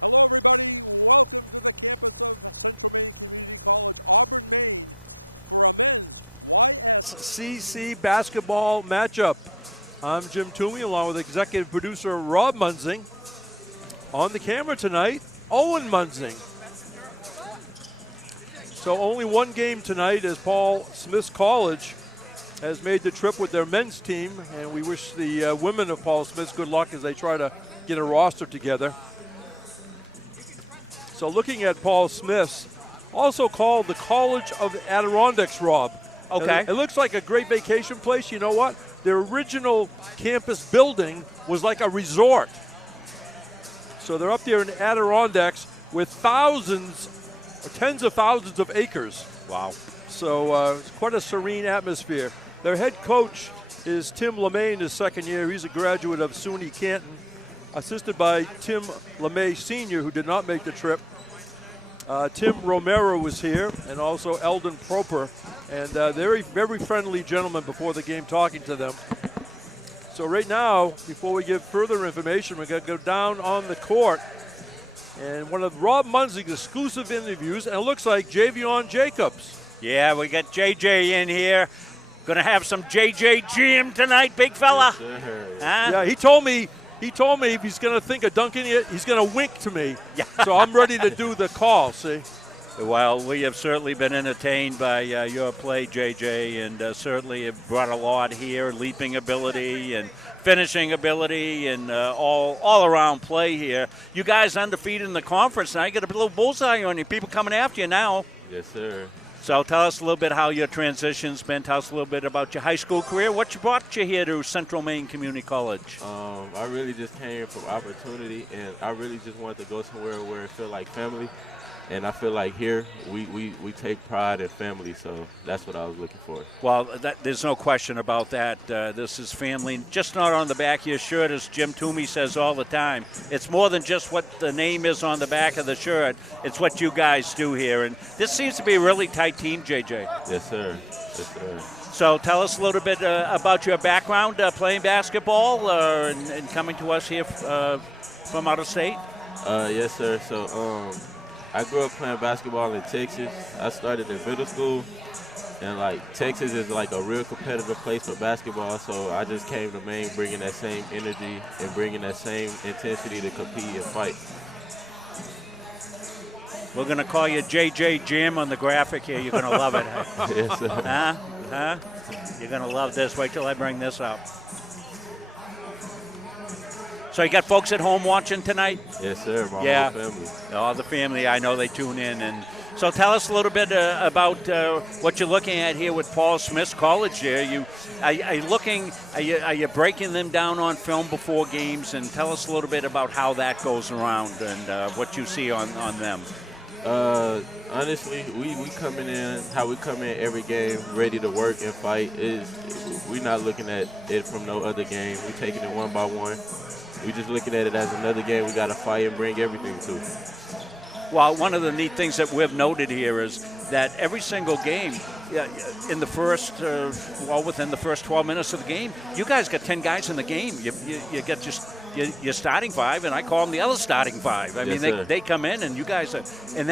Hello, everybody. Welcome to the campus of Central Maine Community College, Auburn, Maine, for a men's YSCC basketball matchup. I'm Jim Toomey, along with executive producer Rob Munzing. On the camera tonight, Owen Munzing. So only one game tonight, as Paul Smith's College has made the trip with their men's team, and we wish the women of Paul Smith's good luck as they try to get a roster together. So looking at Paul Smith's, also called the College of Adirondacks, Rob. Okay. It looks like a great vacation place. You know what? Their original campus building was like a resort. So they're up there in Adirondacks with tens of thousands of acres. Wow. So it's quite a serene atmosphere. Their head coach is Tim LeMay in his second year. He's a graduate of SUNY Canton, assisted by Tim LeMay Sr., who did not make the trip. Tim Romero was here, and also Eldon Proper, and very, very friendly gentlemen before the game talking to them. So right now, before we give further information, we're going to go down on the court, and one of Rob Munzing's exclusive interviews, and it looks like Javion Jacobs. Yeah, we got JJ in here. Going to have some JJ Jam tonight, big fella. Yes, Huh? Yeah, he told me if he's going to think of dunking it, he's going to wink to me. Yeah. So I'm ready to do the call, see? Well, we have certainly been entertained by your play, JJ, and certainly have brought a lot here, leaping ability and finishing ability and all-around play here. You guys undefeated in the conference now. You got a little bullseye on you, people coming after you now. Yes, sir. So tell us a little bit how your transition's been. Tell us a little bit about your high school career. What brought you here to Central Maine Community College? I really just came from opportunity, and I really just wanted to go somewhere where it felt like family. And I feel like here we take pride in family, so that's what I was looking for. Well, there's no question about that. This is family, just not on the back of your shirt, as Jim Toomey says all the time. It's more than just what the name is on the back of the shirt. It's what you guys do here. And this seems to be a really tight team, JJ. Yes, sir. Yes, sir. So tell us a little bit about your background playing basketball and coming to us here from out of state. Yes, sir. So I grew up playing basketball in Texas. I started in middle school, and Texas is like a real competitive place for basketball. So I just came to Maine bringing that same energy and bringing that same intensity to compete and fight. We're going to call you JJ Jim on the graphic here. You're going to love it. Yes, sir. Huh? You're going to love this. Wait till I bring this up. So you got folks at home watching tonight? Yes, sir. My whole family. All the family, I know they tune in. And so tell us a little bit about what you're looking at here with Paul Smith's College here. Are you breaking them down on film before games? And tell us a little bit about how that goes around and what you see on them. Honestly, we coming in, how we come in every game ready to work and fight. We're not looking at it from no other game. We're taking it one by one. We're just looking at it as another game we got to fight and bring everything to. Well, one of the neat things that we've noted here is that every single game, in the first, within the first 12 minutes of the game, you guys got 10 guys in the game. You get just your starting five, and I call them the other starting five. I mean, they come in, and you guys are, and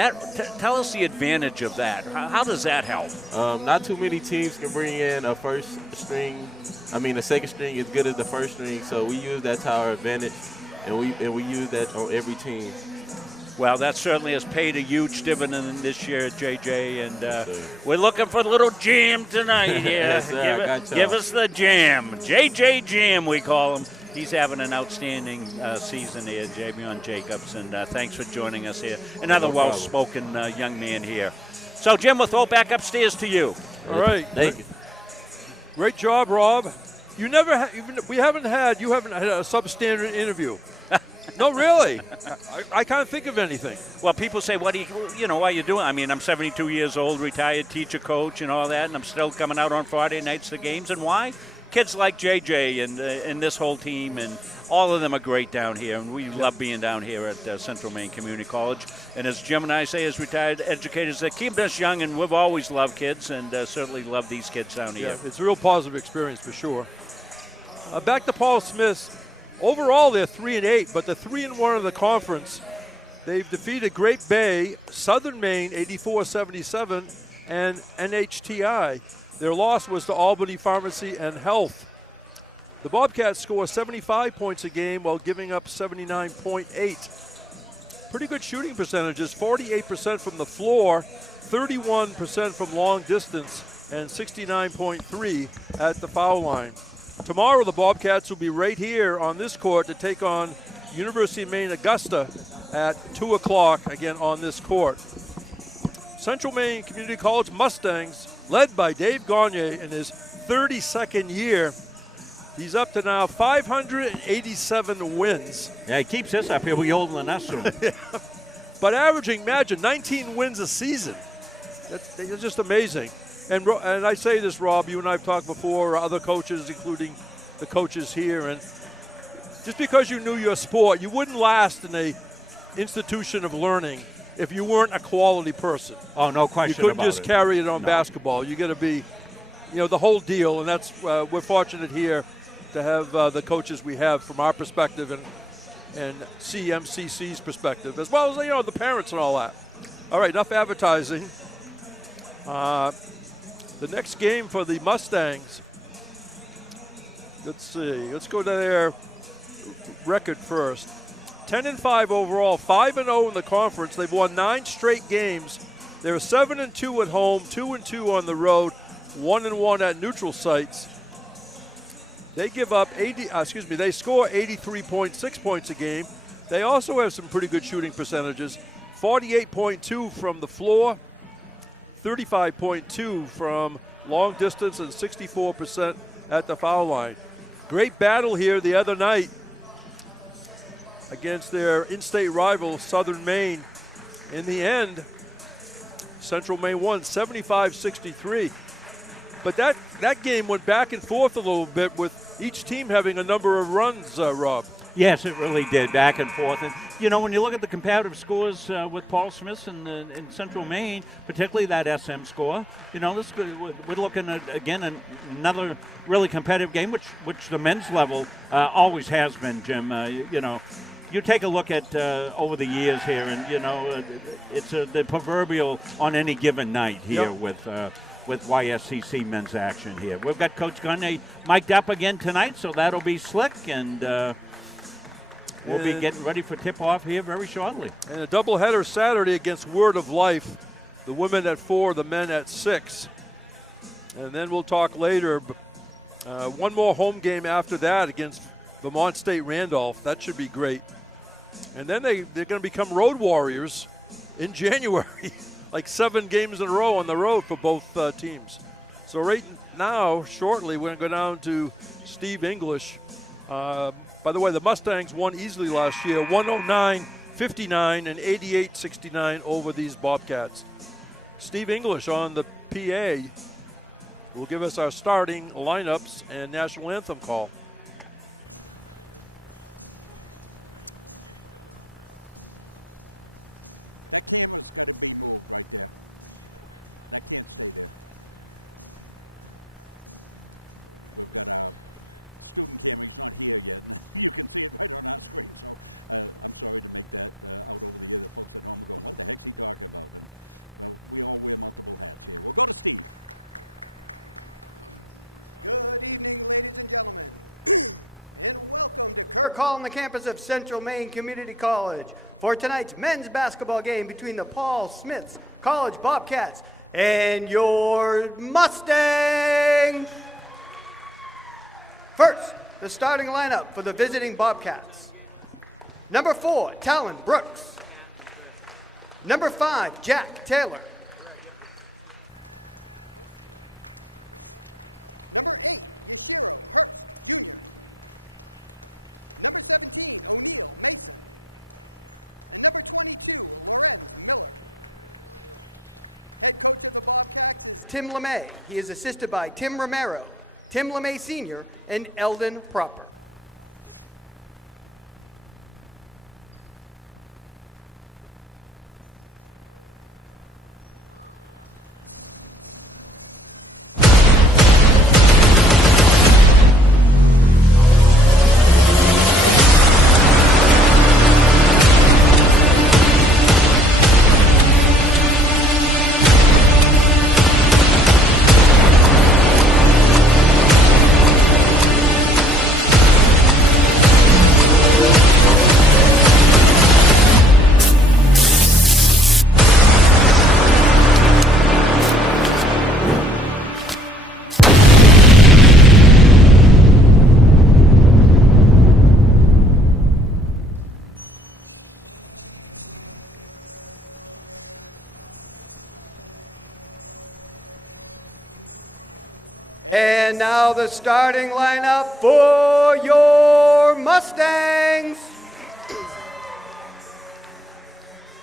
tell us the advantage of that. How does that help? Not too many teams can bring in a second string as good as the first string, so we use that to our advantage, and we use that on every team. Well, that certainly has paid a huge dividend this year, JJ, and we're looking for a little jam tonight here. Yes, sir, give us the jam. JJ Jam, we call him. He's having an outstanding season here, Javion Jacobs, and thanks for joining us here. Another well-spoken young man here. So, Jim, we'll throw it back upstairs to you. All right. Thank you. Great job, Rob. You haven't had a substandard interview. No, really. I can't think of anything. Well, people say, what are you doing? I mean, I'm 72 years old, retired teacher, coach, and all that, and I'm still coming out on Friday nights to games. And why? Kids like JJ and this whole team, and all of them are great down here, and we love being down here at Central Maine Community College. And as Jim and I say, as retired educators, they keep us young, and we've always loved kids, and certainly love these kids down here. Yeah, it's a real positive experience for sure. Back to Paul Smith. Overall, they're 3-8, but the 3-1 of the conference. They've defeated Great Bay, Southern Maine 84-77, and NHTI. Their loss was to Albany Pharmacy and Health. The Bobcats score 75 points a game while giving up 79.8. Pretty good shooting percentages, 48% from the floor, 31% from long distance, and 69.3 at the foul line. Tomorrow the Bobcats will be right here on this court to take on University of Maine Augusta at 2 o'clock, again on this court. Central Maine Community College Mustangs, led by Dave Gagne in his 32nd year. He's up to now 587 wins. Yeah, he keeps this up here. We're older than us soon. Yeah. But averaging, imagine, 19 wins a season. That's just amazing. And I say this, Rob, you and I have talked before, other coaches, including the coaches here, and just because you knew your sport, you wouldn't last in a institution of learning if you weren't a quality person. Oh, no question about it. You couldn't just carry it on basketball. You got to be, the whole deal, and that's we're fortunate here to have the coaches we have from our perspective and CMCC's perspective, as well as the parents and all that. All right, enough advertising. The next game for the Mustangs. Let's see. Let's go to their record first. 10-5 overall, 5-0 in the conference. They've won 9 straight games. They're 7-2 at home, 2-2 on the road, 1-1 at neutral sites. They give up they score 83.6 points a game. They also have some pretty good shooting percentages. 48.2 from the floor, 35.2 from long distance, and 64% at the foul line. Great battle here the other night against their in-state rival, Southern Maine. In the end, Central Maine won 75-63. But that game went back and forth a little bit with each team having a number of runs, Rob. Yes, it really did, back and forth. And, when you look at the comparative scores with Paul Smith in Central Maine, particularly that SM score, we're looking at, again, another really competitive game, which the men's level always has been, Jim. You take a look at over the years here, and, it's the proverbial on any given night here. Yep. With YSCC men's action here. We've got Coach Gagne mic'd up again tonight, so that'll be slick, and we'll be getting ready for tip-off here very shortly. And a doubleheader Saturday against Word of Life, the women at 4, the men at 6. And then we'll talk later. One more home game after that against Vermont State Randolph. That should be great. And then they're going to become road warriors in January. Like 7 games in a row on the road for both teams. So right now, shortly, we're going to go down to Steve English. By the way, the Mustangs won easily last year, 109-59 and 88-69 over these Bobcats. Steve English on the PA will give us our starting lineups and national anthem call. That camera's got to be moved right there. That can't stay there. We've got our student camera. He's not here yet. And you can see it right on our screen. So I'm sorry to make that out over the air. The folks at home are going, what the heck's he talking about? And, well, we all wear multiple hats here. We'll go to Steve. Good evening, ladies and gentlemen. And welcome to Kirk Hall on the campus of Central Maine Community College for tonight's men's basketball game between the Paul Smiths College Bobcats and your Mustangs. First, the starting lineup for the visiting Bobcats. Number 4, Talon Brooks. Number 5, Jack Taylor. Number 8, Yashiro Hurst Jr. Number 17, O'Neill Mason. And number 22, Lorenz Miller. Head coach of the Bobcats is Tim LeMay. He is assisted by Tim Romero, Tim LeMay Sr., and Eldon Proper. now the starting lineup for your Mustangs.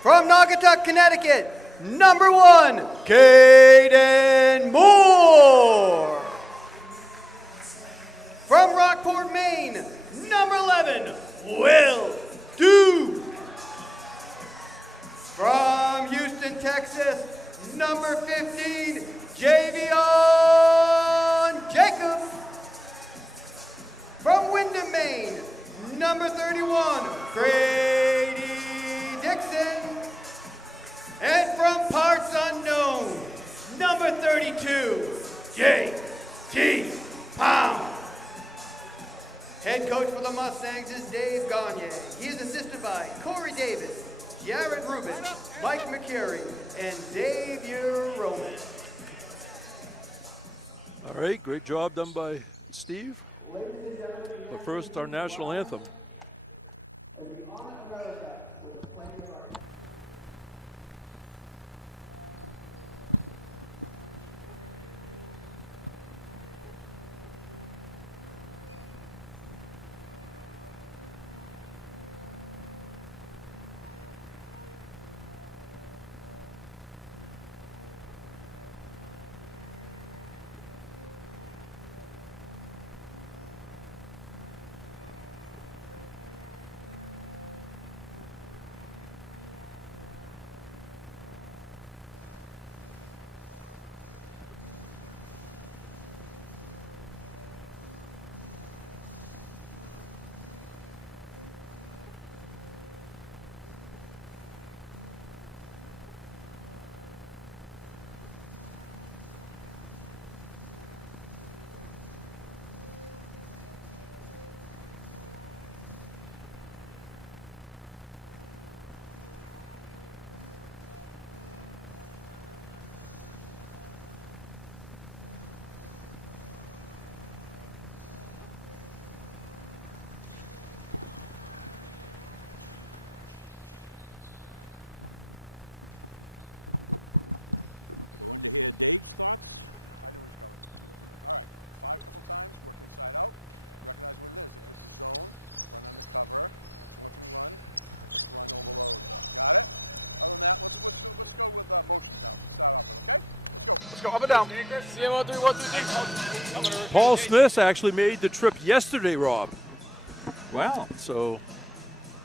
From Naugatuck, Connecticut, number 1, Caden Moore. From Rockport, Maine, number 11, Will Duke. From Houston, Texas, number 15, Javion Jacobs. From Windham, Maine, number 31, Grady Dixon. And from parts unknown, number 32, J.T. Pound. Head coach for the Mustangs is Dave Gagne. He is assisted by Corey Davis, Jared Rubin, Mike McCary, and Xavier Roman. All right, great job done by Steve. But first, our national anthem. Going to hear Dave's thoughts. I knew he was coming. All right, 5 couple times, work inside out, recognize what it is. If it's a zone, run under cover. 2-1-3 run, let's run overload. Got it? Other than that, let's go with motions now. Start off with, okay? Let's go up and down. CM1-3, 1-2-3. Paul Smith actually made the trip yesterday, Rob. Well, So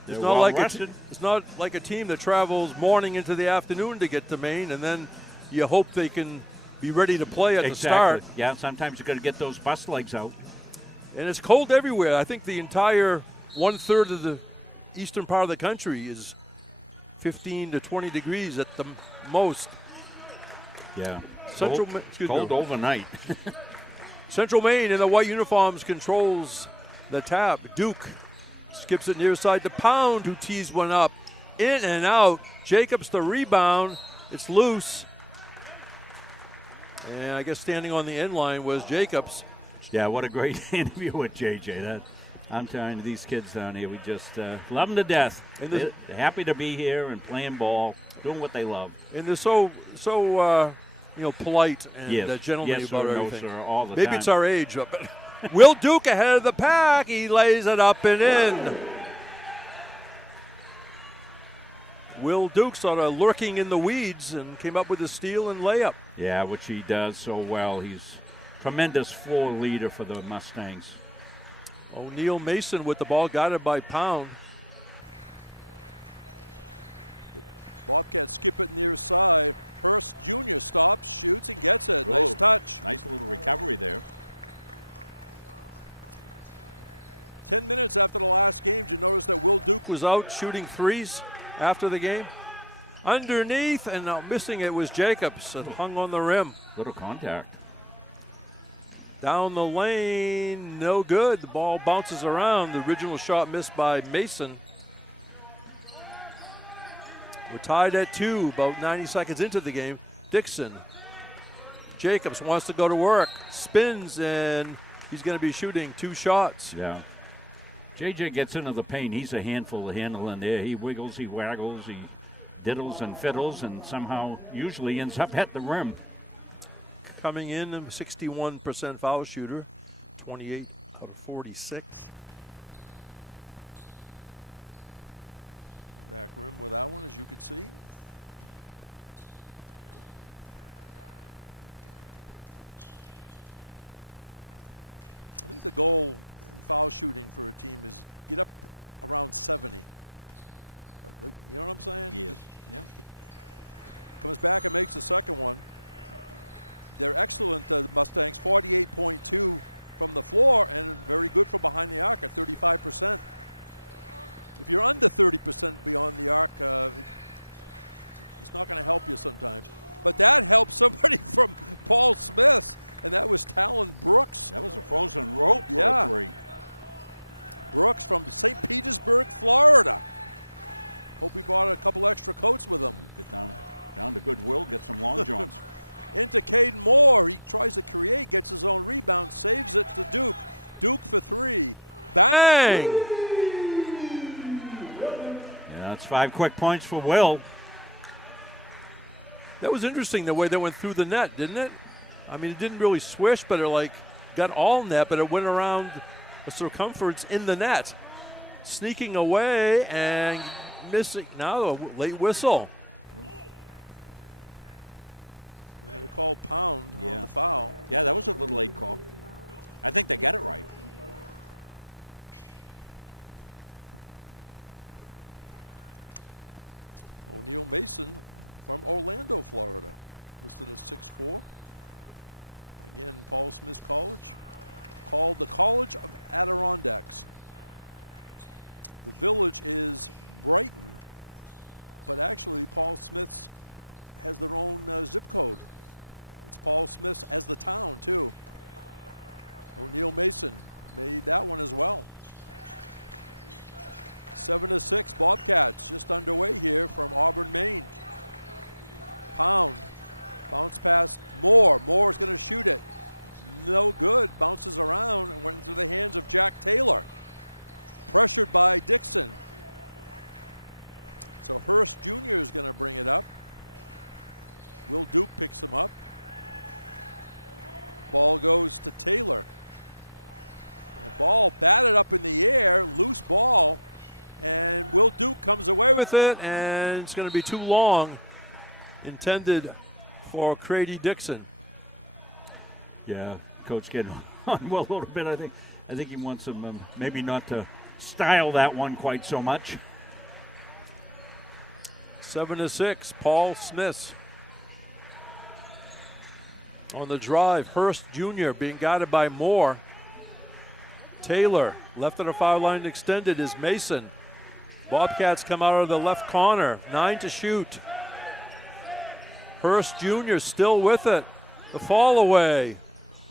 they're it's not well like rested. it's not like a team that travels morning into the afternoon to get to Maine, and then you hope they can be ready to play at the start. Yeah, sometimes you got to get those bus legs out. And it's cold everywhere. I think the entire 1/3 of the eastern part of the country is 15 to 20 degrees at the most. Yeah. Central, cold overnight. Central Maine in the white uniforms controls the tap. Duke skips it near side to Pound, who tees one up. In and out. Jacobs the rebound. It's loose. And I guess standing on the end line was Jacobs. Yeah, what a great interview with JJ. I'm telling you, these kids down here, we just love them to death. And they're happy to be here and playing ball, doing what they love. And they're so polite and gentlemanly about everything. No, sir, all the Maybe time. it's our age. But Will Duke ahead of the pack. He lays it up and in. Will Duke sort of lurking in the weeds and came up with a steal and layup. Yeah, which he does so well. He's tremendous floor leader for the Mustangs. O'Neal Mason with the ball, guided by Pound. Bobcats skip it near side. Hurst Jr. stops, shoots, and gets it. Oh, nice touch. Nice little recovery there. 10 minutes after the last game, did you notice that Will Duke was out shooting threes after the game? Underneath, and missing it was Jacobs. It hung on the rim. Little contact. Down the lane, no good. The ball bounces around. The original shot missed by Mason. We're tied at 2, about 90 seconds into the game. Dixon. Jacobs wants to go to work. Spins, and he's going to be shooting 2 shots. Yeah. JJ gets into the paint. He's a handful to handle in there. He wiggles, he waggles, he diddles and fiddles, and somehow usually ends up at the rim. Coming in, a 61% foul shooter. 28 out of 46. Back rim with that one, as you can see. I think the goal in foul shooting for a team is get up around 70. You know what I'm saying? Yes. Yeah. Comes back and makes the second one. They're excellent, the Mustangs, 48.2 from the floor and very good from behind the arc at 35%. If you're under 30% beyond the arc, it's not going to help you sometimes. But that helped somebody from Paul Smith, and that was Talon Brooks. That was a frozen rope for a three. Brooks from St. Petersburg, Florida. Hope he brought a couple extra coats with him. Get down to Goodwill, get some long johns. Into Caden Moore. He tries to create, gets his own rebound, saves it to Duke. Duke for three. Bang! That's 5 quick points for Will. That was interesting the way they went through the net, didn't it? I mean, it didn't really swish, but it got all net, but it went around the circumference in the net. Sneaking away and missing. Now a late whistle. They're going to call Pound on the foul. Yeah, that was a little late call. I think they got it right. O'Neal Mason from Orlando, Florida, listed as 6'4". Again, Paul Smith College, called the College of Adirondacks. The village is Brighton, but actually Paul Smith's has their own zip code. It's Paul Smith's as the town, too. O'Neal Mason made that one as well. 7-6, Bobcats just underway here from Auburn, Maine. Pound, bounce pass, Moore. Moore's going to shoot it. No good, bounces around and went into the hands of Jack Taylor. Pressured by Dixon. So Hurst Jr. is going to bring it up. Will Duke picks him up. Ball goes to Taylor. The ball batted up in the air, loose ball. And Will Duke comes away with it, and it's going to be too long, intended for Crady Dixon. Yeah, coach getting on Will a little bit. I think he wants him maybe not to style that one quite so much. 7-6, Paul Smith. On the drive, Hurst Jr. being guided by Moore. Taylor, left of the foul line extended is Mason. Bobcats come out of the left corner, 9 to shoot. Hurst Jr. still with it. The fall away.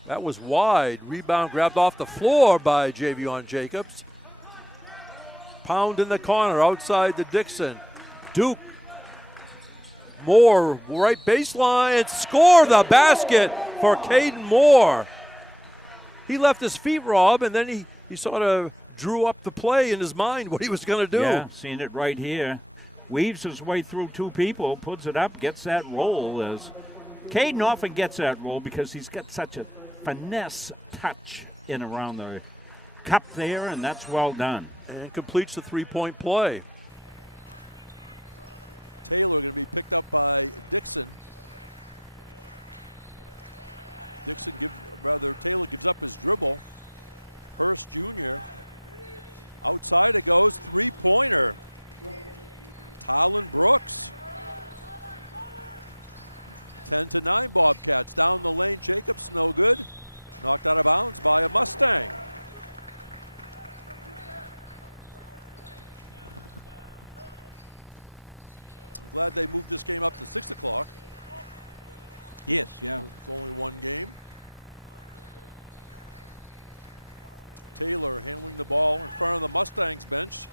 That was wide. Rebound grabbed off the floor by Javion Jacobs. Pound in the corner outside to Dixon. Duke. Moore, right baseline, score the basket for Caden Moore. He left his feet, Rob, and then he sort of drew up the play in his mind what he was going to do. Yeah, seeing it right here. Weaves his way through two people, puts it up, gets that roll. As Caden often gets that roll because he's got such a finesse touch in around the cup there, and that's well done. And completes the three-point play. Taylor going to be picked up by Dixon. Taylor gives up his dribble. Hurst Jr. Outside it goes, three-pointer. Talon Brooks. 10-9 Bobcats. Down the lane, Jacobs, no good. Knocked out of bounds by a Mustang. Glad they moved this game up to 6 o'clock. Yes, yeah. It's only one game. Taylor handling the ball in front of the Mustangs bench.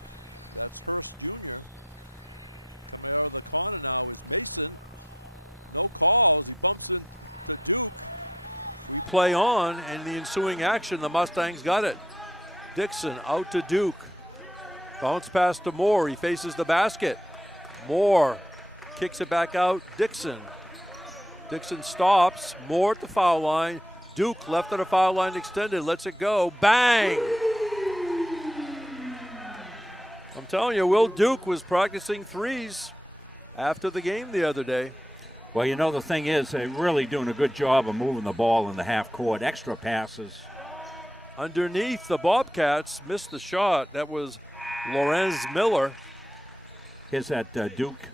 That's Hurst Jr. Coming out of the corner now is Mason. No calls. He bumps into Duke. We play on, and the ensuing action, the Mustangs got it. Dixon out to Duke. Bounce pass to Moore. He faces the basket. Moore kicks it back out. Dixon stops. Moore at the foul line. Duke left of the foul line extended, lets it go, bang! I'm telling you, Will Duke was practicing threes after the game the other day. Well, you know, the thing is, they're really doing a good job of moving the ball in the half court. Extra passes. Underneath, the Bobcats missed the shot. That was Lorenz Miller. Here's that Duke,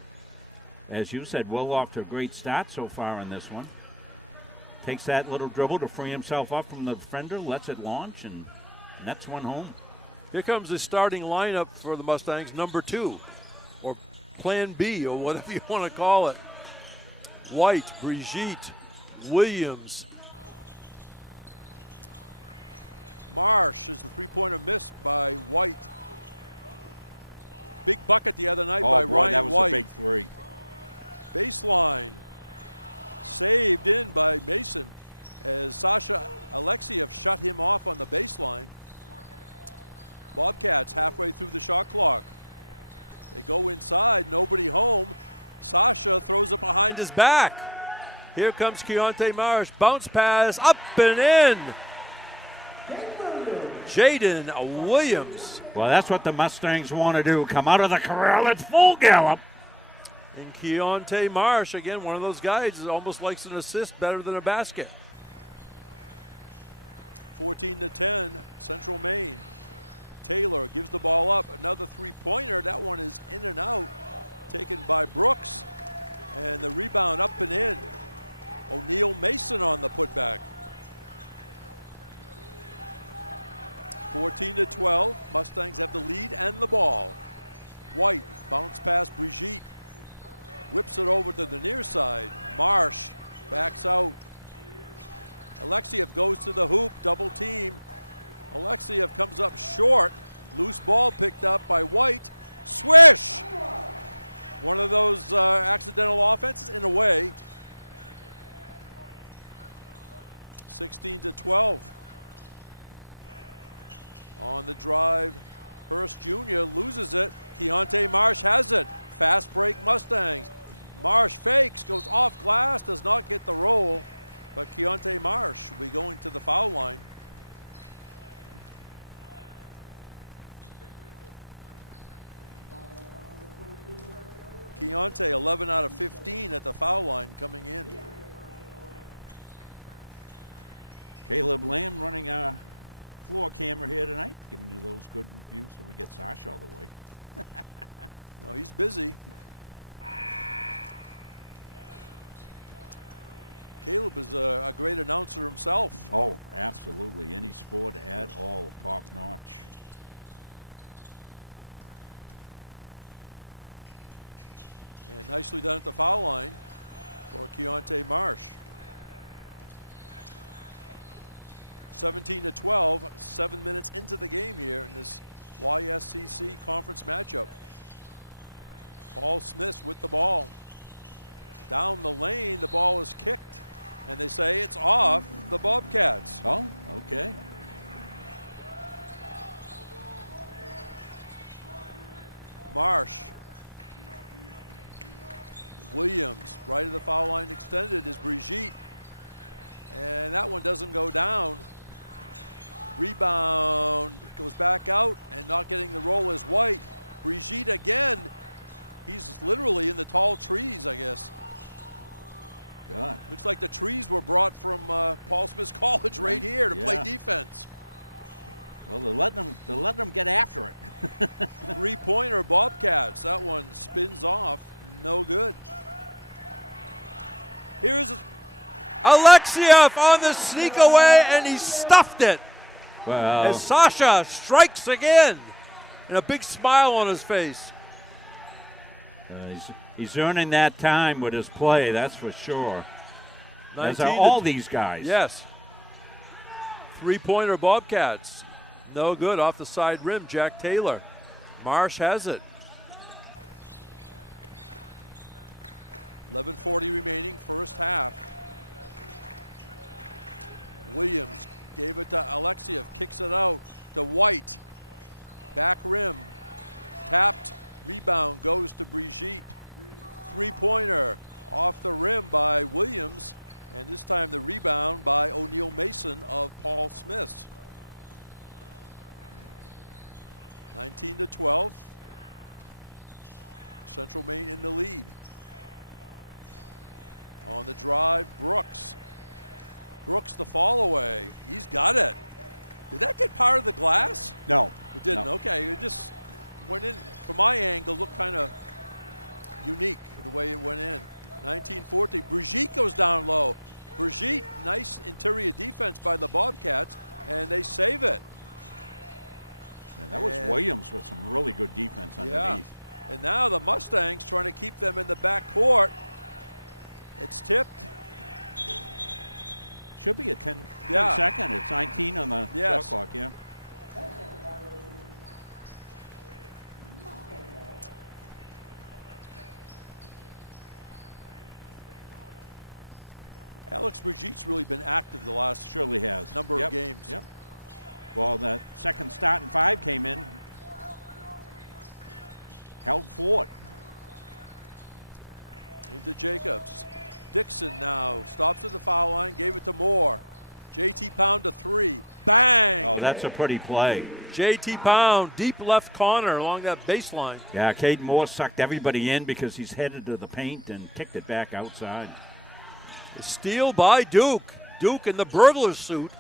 as you said, Will off to a great start so far in this one. Takes that little dribble to free himself up from the defender, lets it launch, and nets one home. Here comes the starting lineup for the Mustangs, number 2, or Plan B, or whatever you want to call it. White, Brigitte, Williams. Marsh is the three-pointer missed by White. Big bucket the other night by boy, Ryan that was White. a big three. Baseline. Saved in by Mason as Sasha Alexiev shut him off on the baseline. Bobcats halfway through the shot clock. They go inside, nobody home. Sasha throws it behind his back. Here comes Keontae Marsh. Bounce pass up and in. Jaden Williams. Well, that's what the Mustangs want to do. Come out of the corral at full gallop. And Keontae Marsh, again, one of those guys that almost likes an assist better than a basket. 14-10, Central Maine. Taylor gives the ball up. Another three-pointer. That one is in and out. Taken by Brooks. And the rebound up and in. O'Neal Mason on the putback. 14-12. Mustangs have the lead and the ball. White bounce pass Brigitte. Whips it over to the near side. Marsh backs out. Alexiev goes to the hoop, double team. Alexiev comes up short. Loose ball picked up by White. Swish! One of those accidental offenses in a way. 16-12. On the drive, Hurst Jr. loses it. Keontae Marsh has it. Fast break Mustangs. Marsh fakes, goes off glass, does not get the roll, but Keontae Marsh will be going to the foul line. Keontae 11 out of 15 at the foul line coming in. Caleb Lamb running a floor camera here tonight, giving you those good views so we get Sasha all the way. No, he's busy. Caleb is a great announcer himself. Oh, absolutely. Any sport at all, top notch. And nicely done at the foul line for Keontae Marsh. 17-12, 7 minutes into the game here in this YSCC conference matchup. Paul Smith with the ball. Down the lane, the ball is kicked, and they say it's off the Bobcats. Oh, okay. Marsh. Williams, right of the foul line extended is Brigitte. And that one doesn't go down. Rebound goes back out, and not getting the roll is White. Brigitte again. He's literally in the tall trees, I guess. God. Looks like the trees were brought from Paul Smith's College right here to play defense. Well, they're letting them get after it. Three-pointer Bobcats. That one spins off. No good. Here's Alexiev on the sneak away, and he stuffed it. Well, As Sasha strikes again, and a big smile on his face. he's earning that time with his play, that's for sure. As are all these guys. Yes. Three-pointer Bobcats. No good off the side rim, Jack Taylor. Marsh has it. 11:40 remaining, first half. Williams gave it to Alexiev, kicks it out to White. Back rim, tapped, rebound goes to Brigitte. Three-pointer off the rim by Williams, And this time the rebound by O'Neal Mason of Paul Smiths. 19-12. Central Maine in the lead. On the drive, Brooks. Brooks the fall away. He's got it. Did that get part of the glass? No. It didn't. No. Okay. It just went in. From my angle, looked kind of unique the way it went in. 19-14. Brigitte goes down low. Brigitte, nice interior defense by the Bobcats, and they save it. Yeah, that was Williams with some really good defense underneath. And now the Mustangs trying to keep them in the back court. It's tipped. Should be a 10 second. It's 19 on the shot clock, yeah. Alex Brigitte's really been active the last number of games. Yep. Well, that second starting 5 came in, held fort. Into Jacobs. Dixon now stops at the foul line, gave it to Moore. J.T. Pound to 3. Bang! Oh, that's a pretty play. J.T. Pound, deep left corner along that baseline. Yeah, Caden Moore sucked everybody in because he's headed to the paint and kicked it back outside. Steal by Duke. Duke in the burglar suit.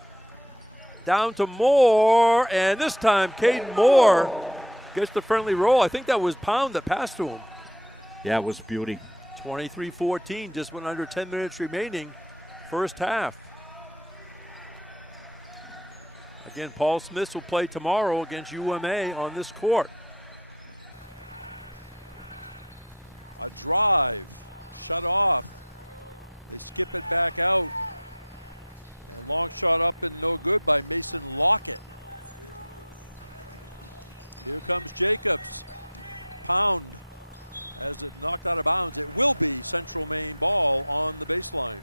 Down to Moore, and this time Caden Moore gets the friendly roll. I think that was Pound that passed to him. Yeah, it was beauty. 23-14, just went under 10 minutes remaining, first half. Again, Paul Smiths will play tomorrow against UMA on this court. A drive, shut off. They skip it back out. And long shot up and no good by Mason Lockett. Here comes Jacobs. Pound as it knocked out of bounds. It will be Central Maine ball on the baseline.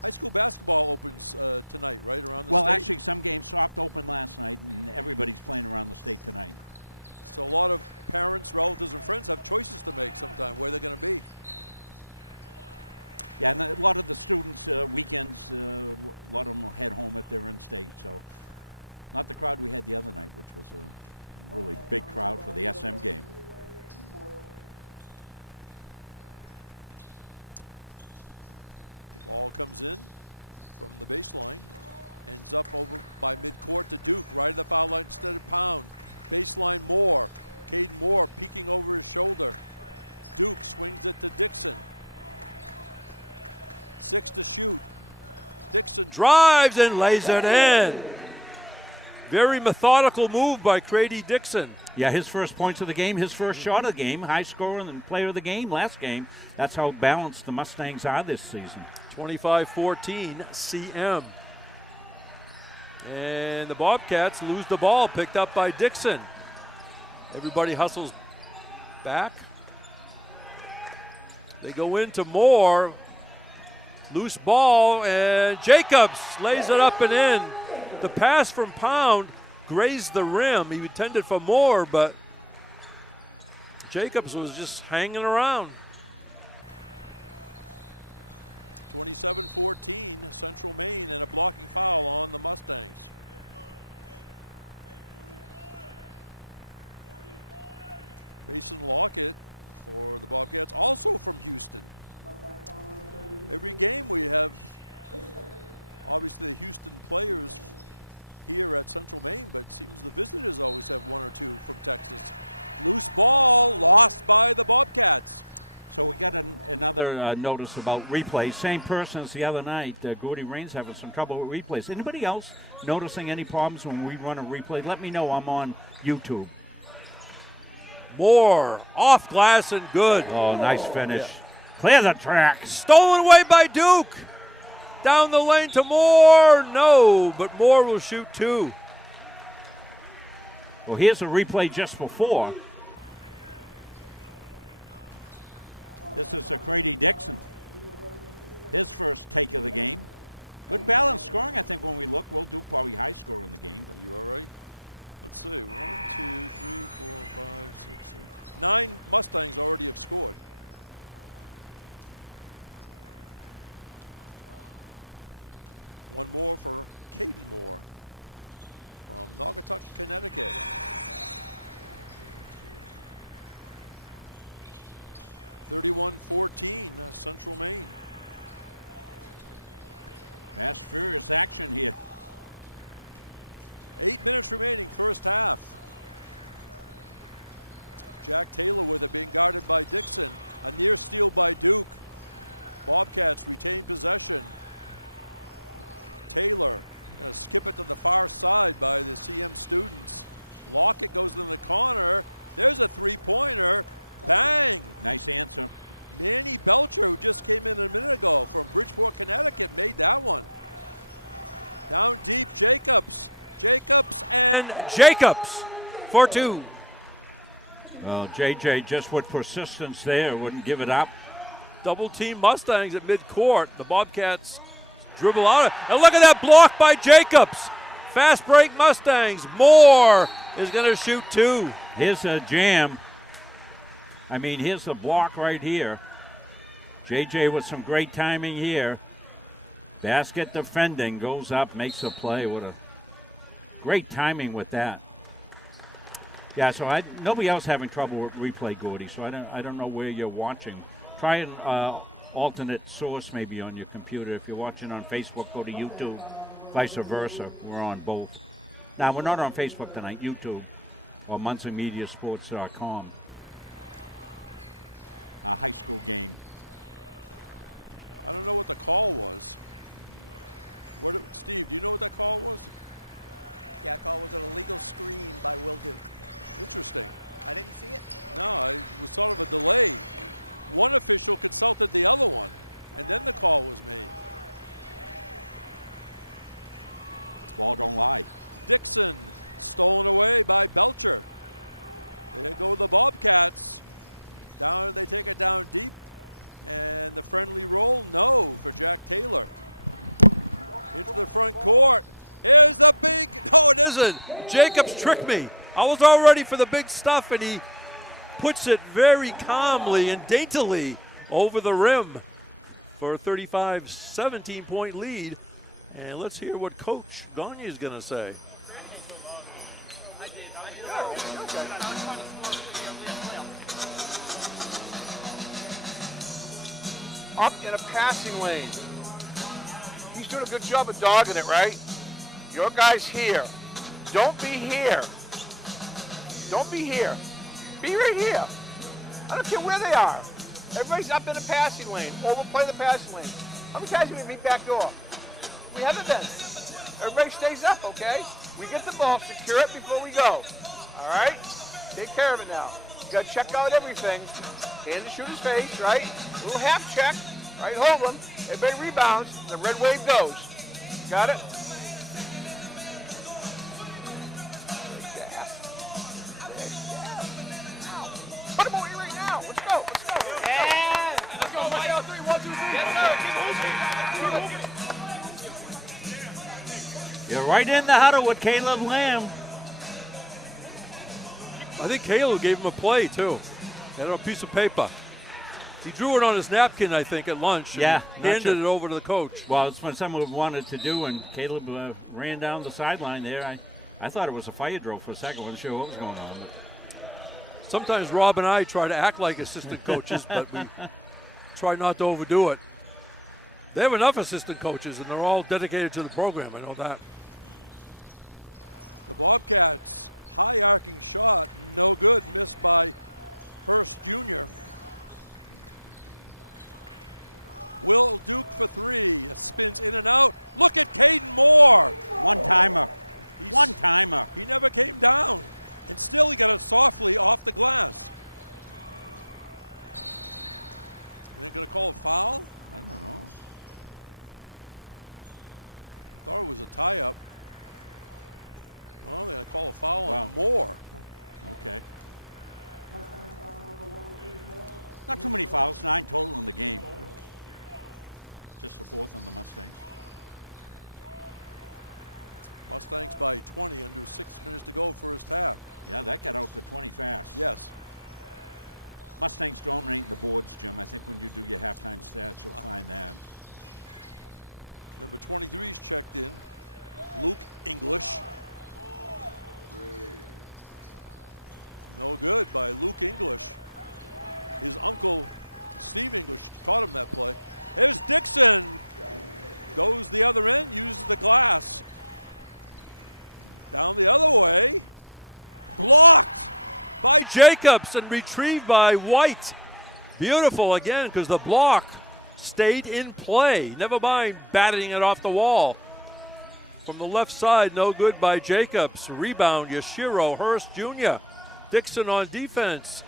High school basketball opens tonight, right, around the state? Well, actually, some games soft open last night, and everybody's playing around the state tonight. So a lot of parents, relatives, and friends have choices to make sometime where they're going to be. Yeah, and a lot of the students, weekends, a lot of them will head home if they're in state. So not the crowd we had the other night, which was a really big crowd for the SM game. Ball comes in from the baseline, ends up over by midcourt to Duke, right at the foul line instead of Pound. Baseline Moore, Caden Moore peeking over his shoulder. Duke swings it to Dixon. 6 to shoot. Dixon drives and lays it in. Very methodical move by Crady Dixon. Yeah, his first points of the game, his first shot of the game, high scorer and player of the game last game. That's how balanced the Mustangs are this season. 25-14 CM. And the Bobcats lose the ball, picked up by Dixon. Everybody hustles back. They go into Moore. Loose ball, and Jacobs lays it up and in. The pass from Pound grazed the rim. He intended for Moore, but Jacobs was just hanging around. 27-14, Central Maine, and a blocking foul on the Mustangs. Mason Lockett for the Bobcats, also from Houston. Every game we have, obviously, the Houston players here at Central Maine, but it seems the visitors always have one or two from Texas. Loose ball, lost by the Bobcats. So we got another notice about replays. Same person as the other night. Gordy Rain's having some trouble with replays. Anybody else noticing any problems when we run a replay? Let me know. I'm on YouTube. Moore, off glass and good. Oh, nice finish. Yeah. Clear the track. Stolen away by Duke. Down the lane to Moore. No, but Moore will shoot 2. Well, here's a replay just before. This is Crady Dixon. His first take of the game. Good balanced scoring, I think, when we look. We'll do probably high score in the game. But you all right? Let's see. 1, 2, 3, 4, 5, 6, 7. 9 Mustangs already have scored. One more for Caden Moore from Naugatuck, Connecticut. (31-14) Central Maine. Fast, furious action here. 8 minutes remaining, first half. Jack Taylor with it, being guarded by Dixon. A near steal by Duke. Bobcats retain possession. Taylor gonna skip it to the far side by the CM students. Lockett goes in the corner. There's a three-pointer. Bang! Nice answer. Manny Belcher, who just came in a minute ago from Bridgeport, Connecticut, made that one. Down deep, Jacobs. Jacobs and Jacobs for two. Well, JJ just with persistence there, wouldn't give it up. Double team Mustangs at midcourt. The Bobcats dribble out. And look at that block by Jacobs. Fast break Mustangs. Moore is going to shoot two. Here's a jam. I mean, here's the block right here. JJ with some great timing here. Basket defending, goes up, makes a play. What a great timing with that. Yeah, so nobody else having trouble with replay, Gordy, so I don't know where you're watching. Try an alternate source maybe on your computer. If you're watching on Facebook, go to YouTube, vice versa. We're on both. Now, we're not on Facebook tonight, YouTube or MunsonMediaSports.com. A high school game. I don't know what the call was. Steve, do you know what that call was? Yeah, call was an illegal screen by Will Duke. Interesting. I didn't see it. No, it was sort of a delay. One official consulted the other one, and then the call was made. Ball don't lie. Dixon, stolen away by Belcher. There go the Bobcats. Down, they take it down deep, and the friendly roll, no, for Jack Taylor. Into the front court. Here's the big, no it isn't. Jacobs tricked me. I was all ready for the big stuff, and he puts it very calmly and daintily over the rim for a 35-17 point lead. And let's hear what Coach Gagne is going to say. Up in a passing lane. He's doing a good job of dogging it, right? Your guy's here. Don't be here. Don't be here. Be right here. I don't care where they are. Everybody's up in the passing lane. Overplay the passing lane. How many times have we beat back door? We haven't been. Everybody stays up, okay? We get the ball, secure it before we go. All right? Take care of it now. You got to check out everything. Hand the shooter's face, right? A little half check, right? Hold him. Everybody rebounds. The red wave goes. Got it? Put him away right now. Let's go. Let's go. Yeah. Let's go. Let's go. 3, 1, 2, 3. Yes, sir. You're right in the huddle with Caleb Lamb. I think Caleb gave him a play, too. Had it on a piece of paper. He drew it on his napkin, I think, at lunch. Yeah. And handed it over to the coach. Well, it's when someone wanted to do, and Caleb ran down the sideline there. I thought it was a fire drill for a second. I wasn't sure what was going on. Sometimes Rob and I try to act like assistant coaches, but we try not to overdo it. They have enough assistant coaches, and they're all dedicated to the program. I know that. The Bobcats, high arcing shot, no good, missed by Hurst Jr. Will Duke for three. It spins in and out. Look at Caden Moore. One-timer. One-timer. He never came down. And still he got it softly off the glass. And they're going to call a foul? I don't know. Thought it was a tie-up. Well, they're going to call a foul Wow. on Moore. Okay. Not too many fouls, 9 total in the game. Just the 4th on the Mustangs. Mustangs by 20, under 6 minutes to go first half. Yeah, that got out to 20 fast. Yes. Mustangs dominating the boards, Jim. I think when you do your halftime stats, you'll find that. Number 23's checked in. Luke English. No good by Luke English. His uncle, Steve English, taught him that play. Here's Dixon. Goes the other end, uses the glass. Down the other way. Blocked by Jacobs and retrieved by White. Beautiful again because the block stayed in play. Never mind batting it off the wall. From the left side, no good by Jacobs. Rebound, Yashiro Hurst Jr. Dixon on defense.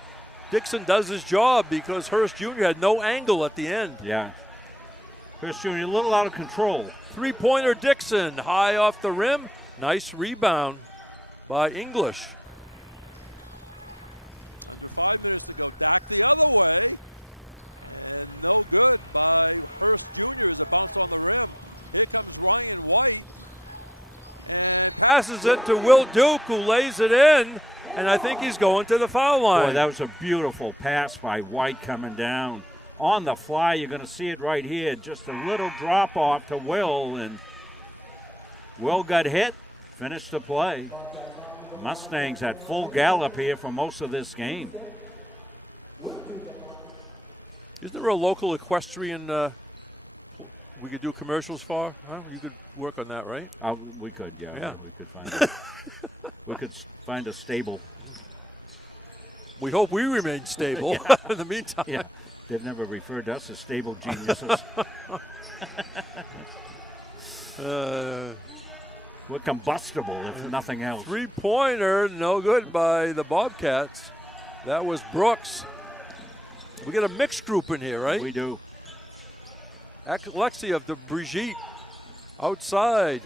Dixon does his job because Hurst Jr. had no angle at the end. Yeah. Hurst Jr. a little out of control. Three-pointer Dixon, high off the rim. Nice rebound by English. Under 5 minutes to go. Dak the other way. And no good by Hurst Jr. as it bounced on the rim. Here comes Ryan White. And passes it to Will Duke, who lays it in. And I think he's going to the foul line. Boy, that was a beautiful pass by White coming down. On the fly, you're going to see it right here. Just a little drop off to Will. And Will got hit, finished the play. Mustangs at full gallop here for most of this game. Isn't there a local equestrian we could do commercials for? Huh? You could work on that, right? We could, yeah. Yeah. We could find we could find a stable. We hope we remain stable in the meantime. Yeah. They've never referred to us as stable geniuses. We're combustible, if nothing else. Three-pointer, no good by the Bobcats. That was Brooks. We got a mixed group in here, right? We do. Alexiev to Brigitte. Outside.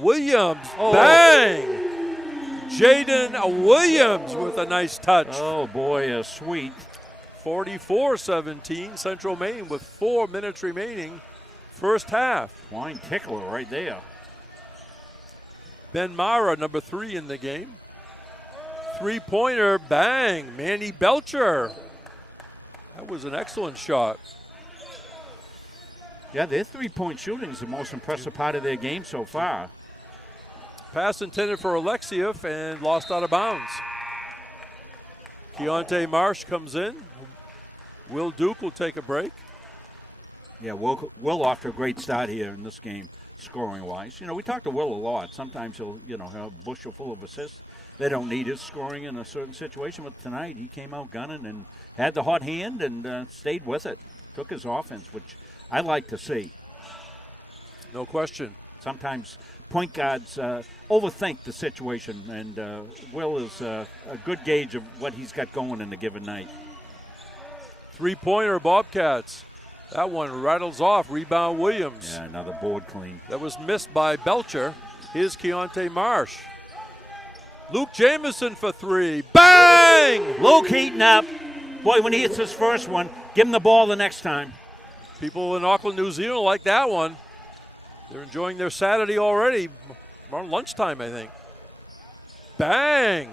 Williams. Bang! Jaden Williams with a nice touch. Oh, boy, a sweet. 44-17. Central Maine with 4 minutes remaining. First half. Wine tickler right there. Ben Mara, number 3 in the game. Three-pointer, bang. Manny Belcher. That was an excellent shot. Yeah, their three-point shooting is the most impressive part of their game so far. Pass intended for Alexiev and lost out of bounds. Keontae Marsh comes in. Will Duke will take a break. Yeah, Will off to a great start here in this game, scoring-wise. You know, we talk to Will a lot. Sometimes he'll, have a bushel full of assists. They don't need his scoring in a certain situation, but tonight he came out gunning and had the hot hand and stayed with it. Took his offense, which I like to see. No question. Sometimes point guards overthink the situation, and Will is a good gauge of what he's got going in a given night. Three-pointer Bobcats. That one rattles off. Rebound Williams. Yeah, another board clean. That was missed by Belcher. Here's Keontae Marsh. Luke Jamison for 3. Bang! Luke heating up. Boy, when he hits his first one, give him the ball the next time. People in Auckland, New Zealand like that one. They're enjoying their Saturday already. Around lunchtime, I think. Bang!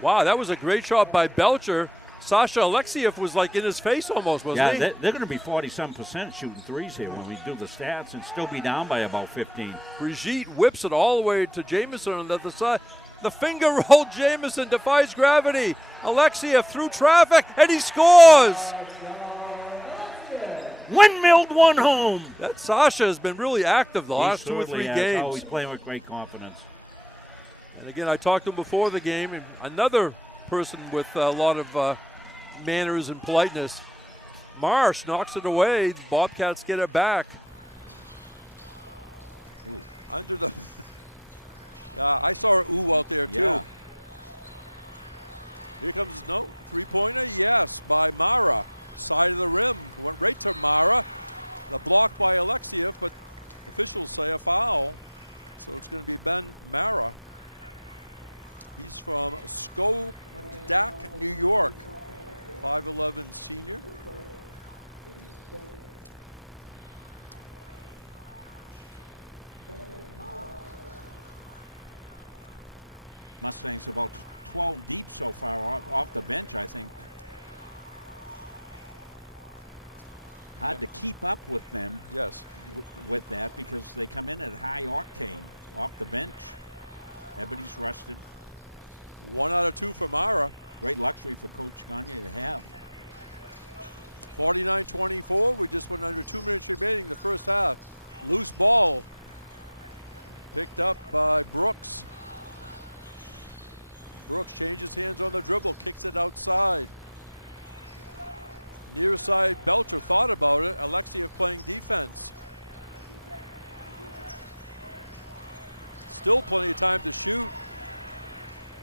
Wow, that was a great shot by Belcher. Sasha Alexiev was like in his face almost, wasn't he? Yeah, they're going to be 40-some% shooting threes here when we do the stats and still be down by about 15. Brigitte whips it all the way to Jamison on the other side. The finger roll Jamison defies gravity. Alexiev through traffic, and he scores! Windmilled one home. That Sasha has been really active the last 2 or 3 games. Oh, he's playing with great confidence. And again, I talked to him before the game, and another person with a lot of manners and politeness. Marsh knocks it away. The Bobcats get it back. Ooh. Under the... yeah, I saw an ooh out there, too. Yeah. Here comes, no, three-pointer, yes, by Mara. Side of the rim, went right to Mara. The block by Alexiev, but officials say a foul. So it's going to be Ben Mara. He's from Schodack, New York. 5'11" senior. Mustangs about 12 deep so far off the bench, I think. hard to keep up with them. Yes. With that, because they come in at high octane off the bench. Everybody's rested. 1 out of 2 for Mara. Great luxury for Coach Gagne to have. 49-24. We just went under 2 minutes remaining the first half. Loose ball picked up by Brooks. Brooks changes hands on the dribble, kicks it outside. Near side, Belcher thought about it. Alexiev playing defense. Still plenty of time to shoot.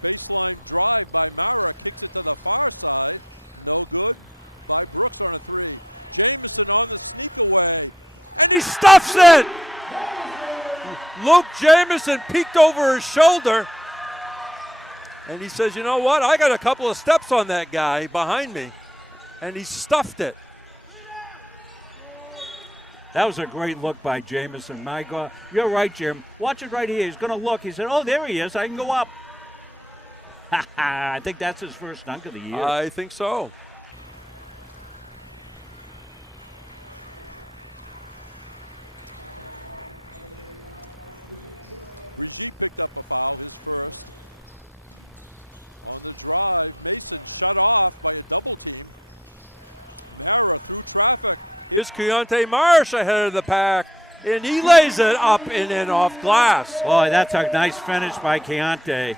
Baseline drive by Mara, kicks it to the far side. No good by Brooks on a 3. Jamison on the sneak away, and he stuffs it! Luke Jamison peeked over his shoulder, and he says, you know what, I got a couple of steps on that guy behind me, and he stuffed it. That was a great look by Jamison. My God, you're right, Jim. Watch it right here. He's going to look. He said, oh, there he is. I can go up. I think that's his first dunk of the year. I think so. Brigitte picked up a foul, his first. On the drive, Mason shut off by a double team. Mara through traffic. Here's Keontae Marsh ahead of the pack, and he lays it up and in off glass. Boy, that's a nice finish by Keontae.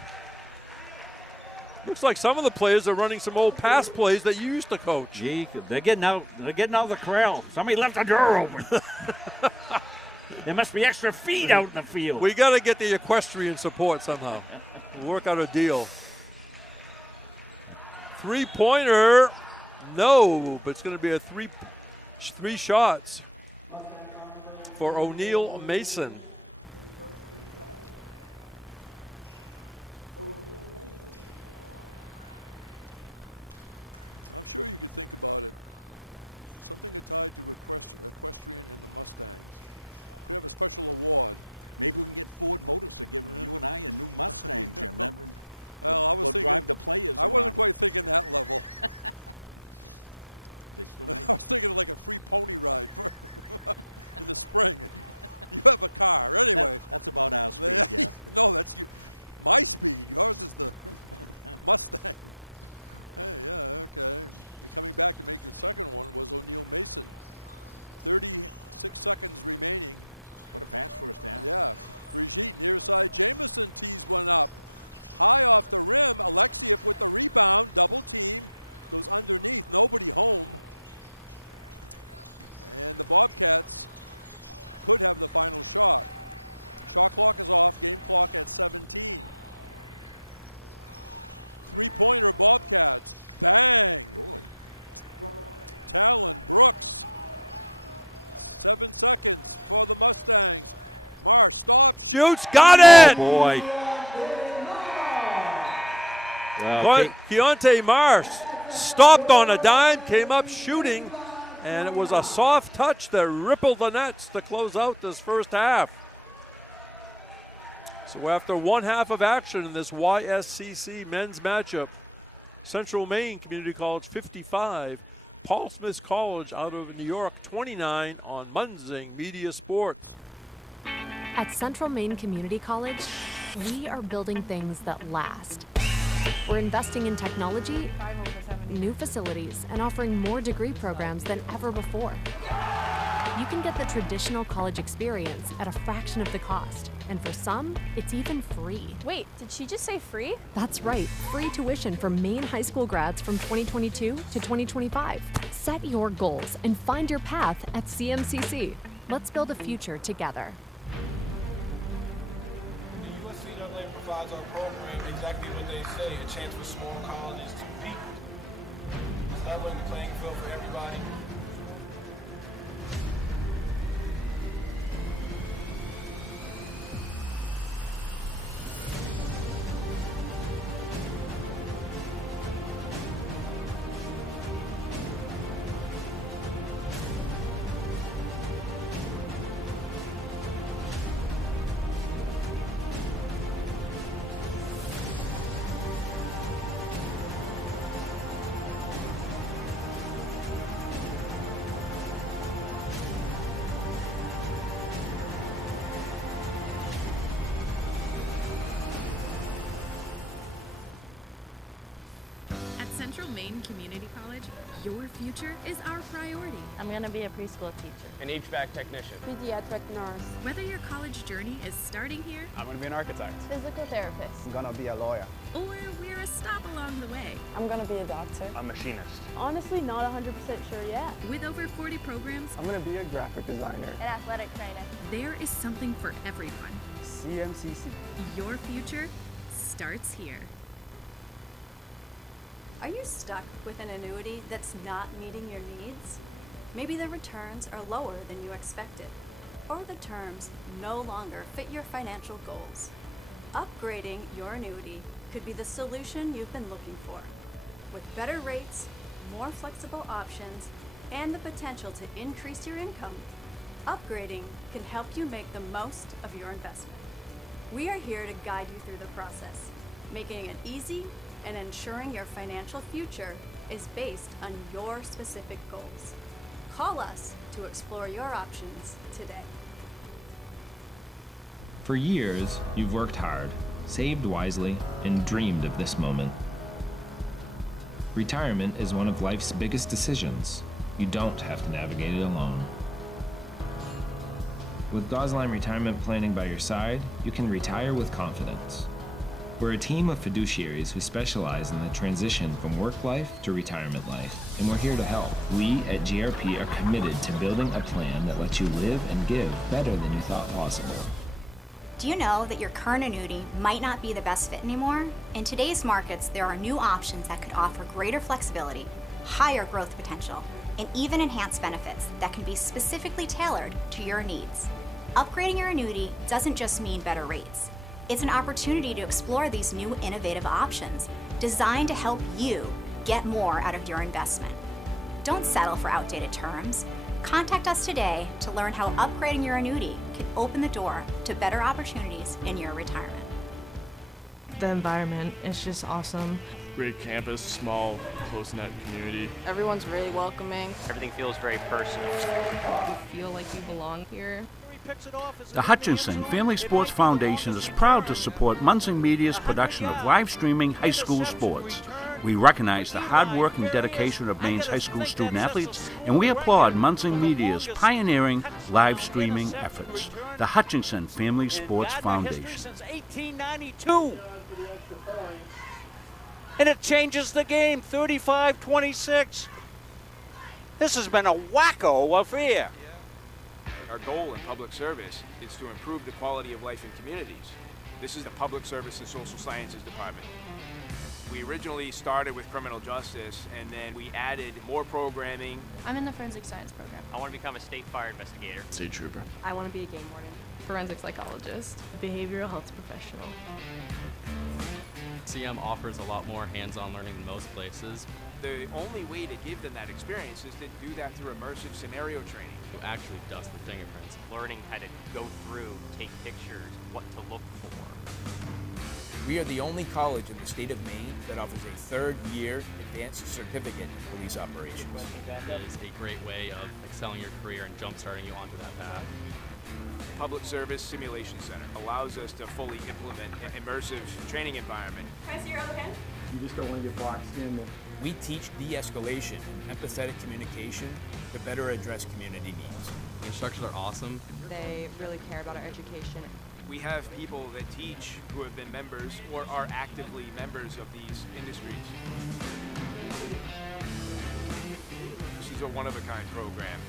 Looks like some of the players are running some old pass plays that you used to coach. Gee, they're getting out of the corral. Somebody left the door open. There must be extra feet out in the field. We got to get the equestrian support somehow. We'll work out a deal. 3-pointer, no, but it's going to be a three shots for O'Neal Mason. I'm sure you could think about it. Something tied to equestrian and the Mustangs. Could have a special award. Maybe we can get Ford Motors to give you and I a new Mustang, Jim. Well, I was thinking, drive the players. I wasn't quite thinking that level. They still make I was thinking of like a free pony ride for in the spring. You have a car anyway. That's about our speed, yeah. No, that's my speed. Yours is the Mustang. Hey, yeah, okay. And coming back to make the second one was O'Neal Mason. 36 seconds remaining. What a fast first half. Yeah. Brigitte near side. Jamison tees one up. High off the rim. Alexiev with the rebound. Double team. Goes underneath. Nobody home. And the Bobcats could have the final shot. Shot clock is off. Game clock at 17. 3-pointer Bobcats. Bang. Boy. Talon Brooks. 7 seconds for the Mustangs. Marsh stops, shoots, got it! Oh boy. Well, But Keontae Marsh stopped on a dime, came up shooting, and it was a soft touch that rippled the nets to close out this first half. So after one half of action in this YSCC men's matchup, Central Maine Community College 55, Paul Smith College out of New York 29 on Munzing Media Sports. At Central Maine Community College, we are building things that last. We're investing in technology, new facilities, and offering more degree programs than ever before. You can get the traditional college experience at a fraction of the cost. And for some, it's even free. Wait, did she just say free? That's right, free tuition for Maine high school grads from 2022 to 2025. Set your goals and find your path at CMCC. Let's build a future together. The USCAA provides our program exactly what they say, a chance for small colleges to compete. It's leveling the playing field for everybody. Maine Community College, your future is our priority. I'm going to be a preschool teacher. An HVAC technician. Pediatric nurse. Whether your college journey is starting here, I'm going to be an architect. Physical therapist. I'm going to be a lawyer. Or we're a stop along the way. I'm going to be a doctor. A machinist. Honestly, not 100% sure yet. With over 40 programs, I'm going to be a graphic designer. An athletic trainer. There is something for everyone. CMCC. Your future starts here. Are you stuck with an annuity that's not meeting your needs? Maybe the returns are lower than you expected, or the terms no longer fit your financial goals. Upgrading your annuity could be the solution you've been looking for. With better rates, more flexible options, and the potential to increase your income, upgrading can help you make the most of your investment. We are here to guide you through the process, making it easy and ensuring your financial future is based on your specific goals. Call us to explore your options today. For years, you've worked hard, saved wisely, and dreamed of this moment. Retirement is one of life's biggest decisions. You don't have to navigate it alone. With Gosline Retirement Planning by your side, you can retire with confidence. We're a team of fiduciaries who specialize in the transition from work life to retirement life, and we're here to help. We at GRP are committed to building a plan that lets you live and give better than you thought possible. Do you know that your current annuity might not be the best fit anymore? In today's markets, there are new options that could offer greater flexibility, higher growth potential, and even enhanced benefits that can be specifically tailored to your needs. Upgrading your annuity doesn't just mean better rates. It's an opportunity to explore these new innovative options designed to help you get more out of your investment. Don't settle for outdated terms. Contact us today to learn how upgrading your annuity can open the door to better opportunities in your retirement. The environment is just awesome. Great campus, small, close-knit community. Everyone's really welcoming. Everything feels very personal. You feel like you belong here. The Hutchinson Family Sports Foundation is proud to support Munson Media's production of live streaming high school sports. We recognize the hard work and dedication of Maine's high school student athletes, and we applaud Munson Media's pioneering live streaming efforts. The Hutchinson Family Sports Foundation. Since 1892. And it changes the game, 35-26. This has been a wacko affair. Our goal in public service is to improve the quality of life in communities. This is the Public Service and Social Sciences Department. We originally started with criminal justice, and then we added more programming. I'm in the forensic science program. I want to become a state fire investigator. State trooper. I want to be a game warden. Forensic psychologist. Behavioral health professional. CM offers a lot more hands-on learning than most places. The only way to give them that experience is to do that through immersive scenario training. Who actually dust the fingerprints. Learning how to go through, take pictures, what to look for. We are the only college in the state of Maine that offers a third-year advanced certificate in police operations. It is a great way of excelling your career and jump-starting you onto that path. Public Service Simulation Center allows us to fully implement an immersive training environment. Can I see your other hand? You just don't want to get boxed in. We teach de-escalation and empathetic communication to better address community needs. The instructors are awesome. They really care about our education. We have people that teach who have been members or are actively members of these industries. This is a one-of-a-kind program.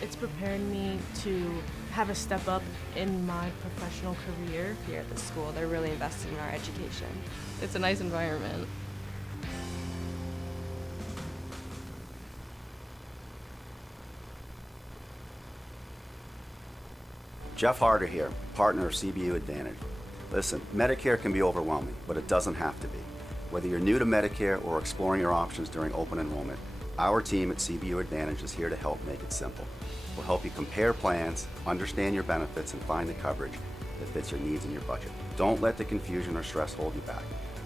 It's prepared me to have a step up in my professional career. Here at the school, they're really invested in our education. It's a nice environment. Jeff Harder here, partner of CBU Advantage. Listen, Medicare can be overwhelming, but it doesn't have to be. Whether you're new to Medicare or exploring your options during open enrollment, our team at CBU Advantage is here to help make it simple. We'll help you compare plans, understand your benefits, and find the coverage that fits your needs and your budget. Don't let the confusion or stress hold you back.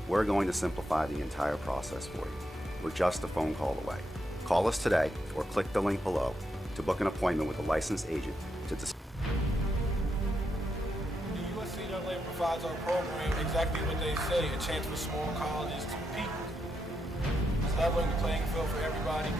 We're going to simplify the entire process for you. We're just a phone call away. Call us today or click the link below to book an appointment with a licensed agent to discuss. The USCAA provides our program exactly what they say, a chance for small colleges to compete. leveling the playing field for everybody.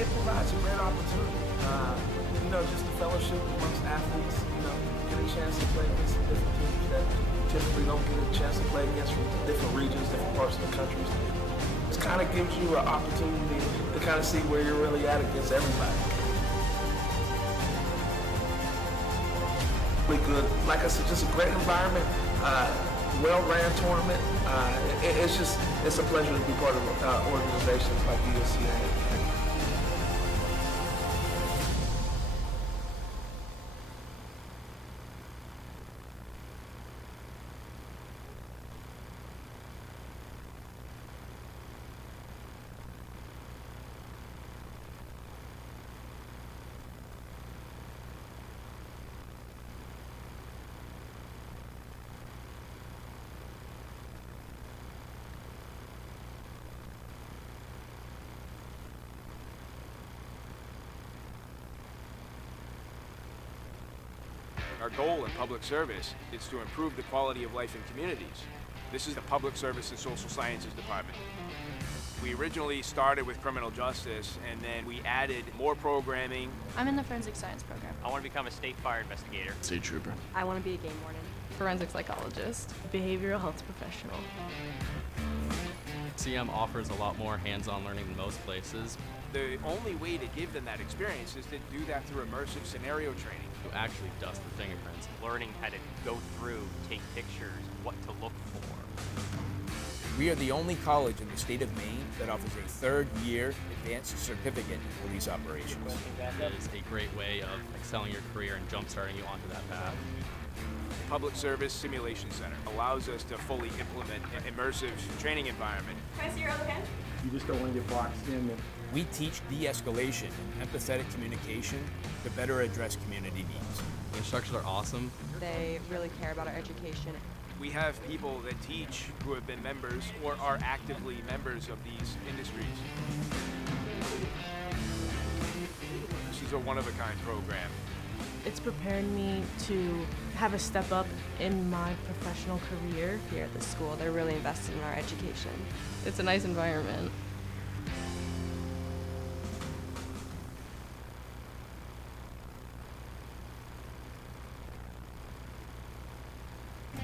It provides a great opportunity, just the fellowship amongst athletes, get a chance to play against some different teams that typically don't get a chance to play against from different regions, different parts of the country. It kind of gives you an opportunity to kind of see where you're really at against everybody. Really good. Like I said, just a great environment, well-ran tournament. It's a pleasure to be part of organizations like PSC. Our goal in public service is to improve the quality of life in communities. This is the Public Service and Social Sciences Department. We originally started with criminal justice, and then we added more programming. I'm in the forensic science program. I want to become a state fire investigator. State trooper. I want to be a game warden. Forensic psychologist. Behavioral health professional. CM offers a lot more hands-on learning than most places. The only way to give them that experience is to do that through immersive scenario training. Who actually dust the fingerprints. Learning how to go through, take pictures, what to look for. We are the only college in the state of Maine that offers a third-year advanced certificate in police operations. It is a great way of excelling your career and jump-starting you onto that path. The Public Service Simulation Center allows us to fully implement an immersive training environment. Can I see your other hand? You just don't want to get boxed in. We teach de-escalation and empathetic communication to better address community needs. The instructors are awesome. They really care about our education. We have people that teach who have been members or are actively members of these industries. This is a one-of-a-kind program. It's prepared me to have a step up in my professional career. Here at the school, they're really invested in our education. It's a nice environment.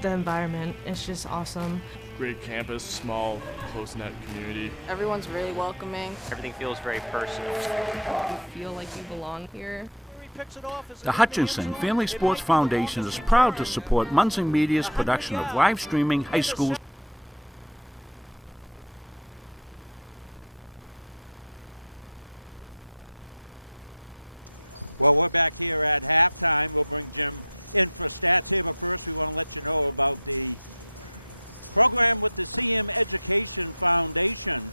The environment is just awesome. Great campus, small, close-knit community. Everyone's really welcoming. Everything feels very personal. You feel like you belong here. The Hutchinson Family Sports Foundation is proud to support Munson Media's production of live streaming high school. Well, we're back here at halftime. We'll bring Jim in for stats here, but first we want to let you know about the program with the CM Education Foundation.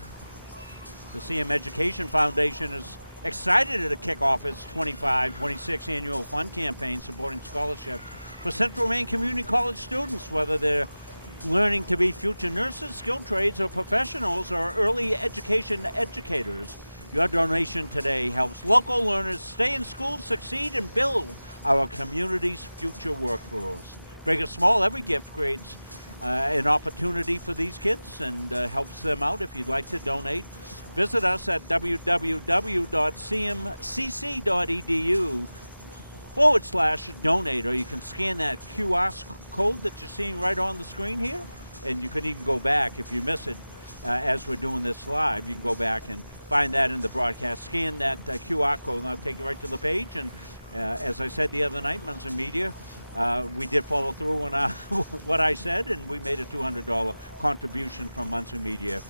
The CM Education Foundation is excited to kick off its 25-26 annual fund campaign supporting scholarships for Central Maine Community College students, whether they're learning to be future nurses, skilled trades, or professionals, or early education educators. Your donation today helps local learners stay in school, succeed, and build our community's future workforce. Big or small, every gift creates an opportunity for these kids and helps them out. If you'd like to donate, visit us at www.cmcc.edu/donate, or you can scan that QR code that you're seeing right on the screen here, and you can even go back if you miss it as we're doing this live. You can go back and find that in the broadcast. Scan that QR code, and I'll take you right to the page. And as I said the other night, Munson Media, we did follow through on what I said, and we made a $200 contribution from Munson Media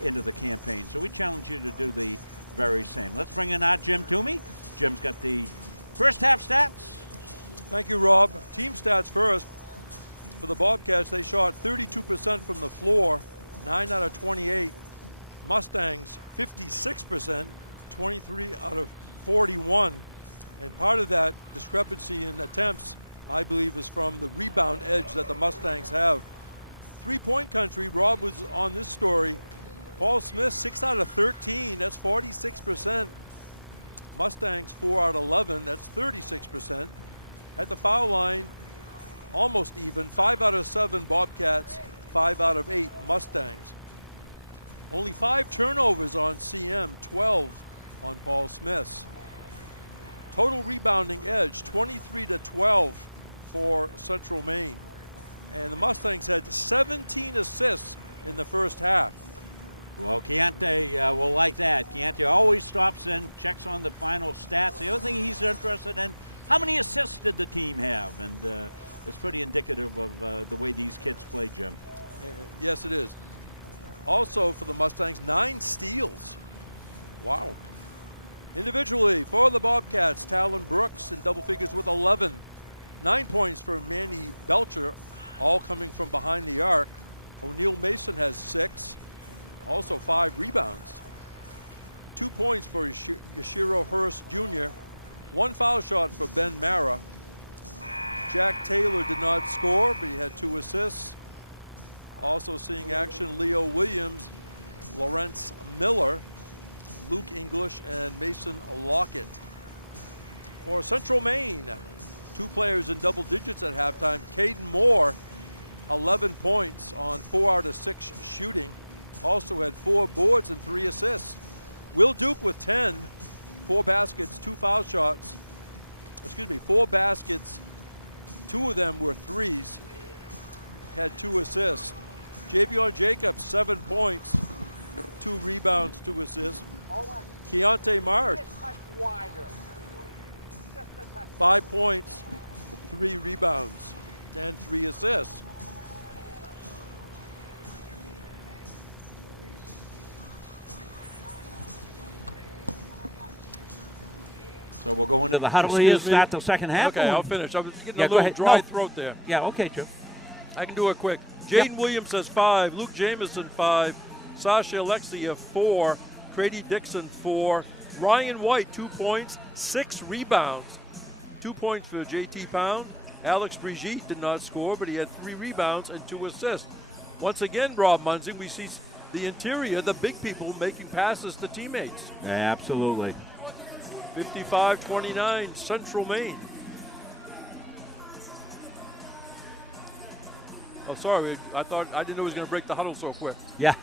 into the campaign. So we challenge you to do the very same. Let's bring in our Jim Toomey. Jim's got the first half stats. Thank you, Rob. Team stats first. For the Bobcats, they shot 32% from the floor, 9 out of 28. Mustangs, 56%, 23 out of 41. And part of that discrepancy in attempts, I believe, is from the rebound edge that the Mustangs have. Three-point country, Rob was on this story. Paul Smith, 6 out of 13, that's 46%. Mustangs, 4 out of 11, that's 36%. At the foul line, almost even, 5 out of 7 Bobcats, 5 out of 8 Mustangs. Only 5 turnovers on CM, 12 on Paul Smith's. Total rebounding edge, 23-12 for Central Maine. And the Mustangs had 17 assists in the first half. Well, Chianti will like that. Chianti always stops in, checks on the final stats. The other thing he's interested in, how many assists did the team have? And it's pretty indicative of the way these kids play, Jim. Yes, it is. Also for the Mustangs, 9 steals. Wow. Individually, for the Bobcats, Talon Brooks in double figures with 11. 9 points for Manny Belcher, all coming from behind the arc. O'Neal Mason has 6. Also 5 rebounds. 2 points for Yashiro Hurst Jr. 1 foul shot for Ben Mara. Jack Taylor did not score, but he had 2 assists. Also seeing action, Leo Williams, Lawrence Miller, Luke English, and Mason Lockett. For Central Maine, 2 players in double digits at halftime. Caden Moore, 11 points on 4 out of 6 shooting. Also had 4 boards and 3 assists. Will Duke with 10, 4 baskets, 2 foul shots. 4 baskets, 2 of them were threes. Had 2 assists. Javion Jacobs, 7 points, 2 rebounds, 2 assists. Keontae Marsh, 5 points, 3 rebounds, and 3 assists. So we'll go into the huddle here, start the second half. Okay, I'll finish. I was getting a little dry throat there. Yeah, okay, Joe. I can do it quick. Jaden Williams has 5, Luke Jamison 5, Sasha Alexia 4, Grady Dixon 4, Ryan White 2 points, 6 rebounds. 2 points for JT Pound. Alex Brigitte did not score, but he had 3 rebounds and 2 assists. Once again, Rob Munzing, we see the interior, the big people making passes to teammates. Yeah, absolutely. 55-29, Central Maine. Oh, sorry, I didn't know he was going to break the huddle so quick. Yeah.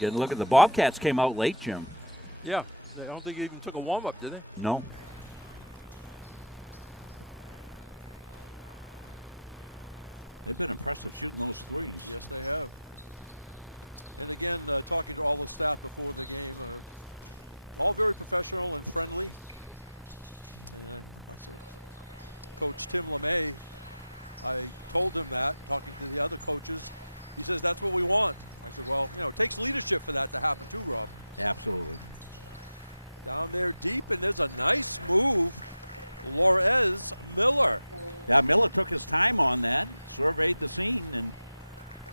Getting a look at the Bobcats came out late, Jim. Yeah, I don't think he even took a warm-up, did they? No. They've been impressive shooting those threes. Yes, they have. And again, talking to all the staff before the game, all very professional and friendly. And I said, Coach Tim LeMay, I told him that, talking to the other coaches. He says, that's what we want. I said, well, it takes leadership for that to happen too, Rob. Absolutely. Down there deep, and there's a nice move. Lorez Miller. Yeah, Miller took his time on that, surveyed the scene, and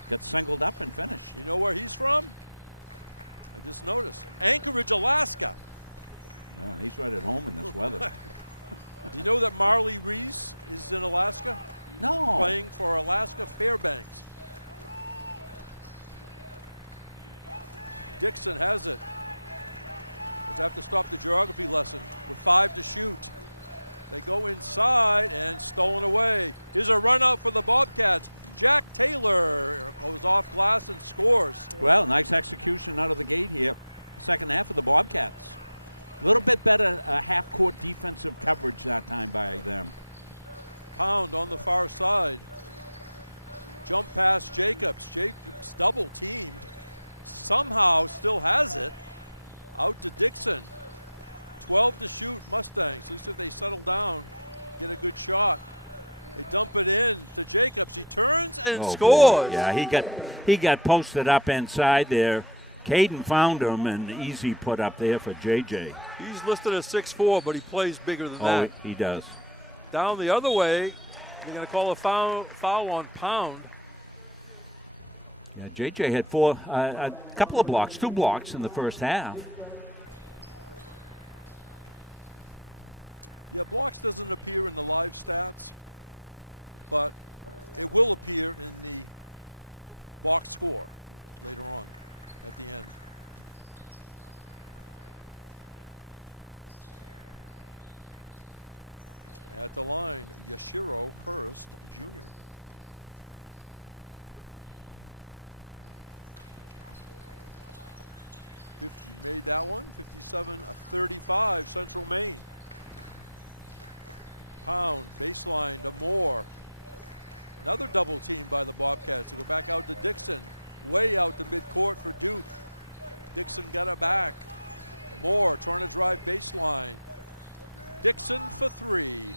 got singled up and finished. You know where he's from? I just noticed. Anchorage, Alaska. Yeah, he's right at home in this weather. Do you know that Marley Reese is in Alaska? No. Playing for Alaska Fairbanks. Dixon has it. Let's have to stop the geography lesson with 5 to shoot. They go inside and stolen away. Here's a run out for the Bobcats. Jack Taylor goes off glass and scores. Well, nice execution out of the gate here. Second half of the Bobcats. A little bit better half-court defensive coverage that time by them. Pound on the far side. Jump past Jacobs. Jacobs double teamed. Somehow still has it. Out to Dixon. 12 to shoot, Mustangs. At least if they settle down, get a good shot. They dump it in to Jacobs. He turns and scores. Boy. Yeah, he got posted up inside there. Caden found him, and easy put up there for JJ. He's listed as 6'4", but he plays bigger than that. Oh, he does. Down the other way, they're going to call a foul on Pound. Yeah, JJ had a couple of blocks, 2 blocks in the first half. Yeah, blocks doesn't appear in the live stats, but it will appear in the box score later on at the end. At the line, Yashiro Hurst Jr. Made that one, 57-35, Central Maine. Pound, baseline to Moore. Another double team by the Bobcats to go back out to Dixon. Way out to midcourt for Duke. Dixon got it back. Moore trying to drive baseline. Dixon for 3.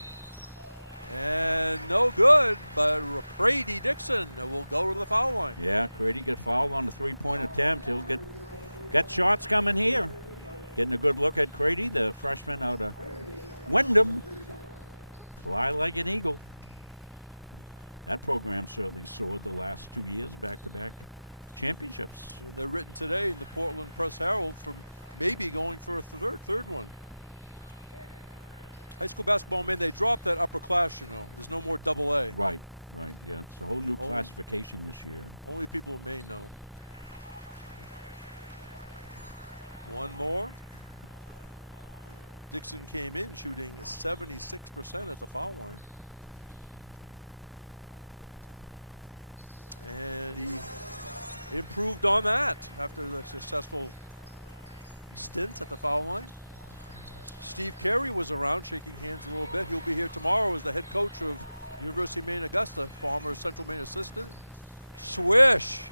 And no good, but Crady Dixon will go to the foul line. Yeah, Crady got fouled on the 3-point attempt. He'll got shots coming here. Getting a good look at Crady, the freshman out of Wyndham. Fly like an eagle. That program certainly soared the last 2 years, back-to-back championships. And they're written today in the Portland Press-Herald from maybe going for a third one. High school basketball, man, they dropped that upper class, you know. There's no more double A. Right, yeah. It's a whole new classification this year. Only people in Maine know. One more. Dixon came in shooting 76% at the foul line. And he improved on that after the successful stint at the foul line. Steve Carey was around shaking hands a little bit. He'll be here tomorrow as the head coach of University of Maine Augusta, former Central Maine assistant. Swish.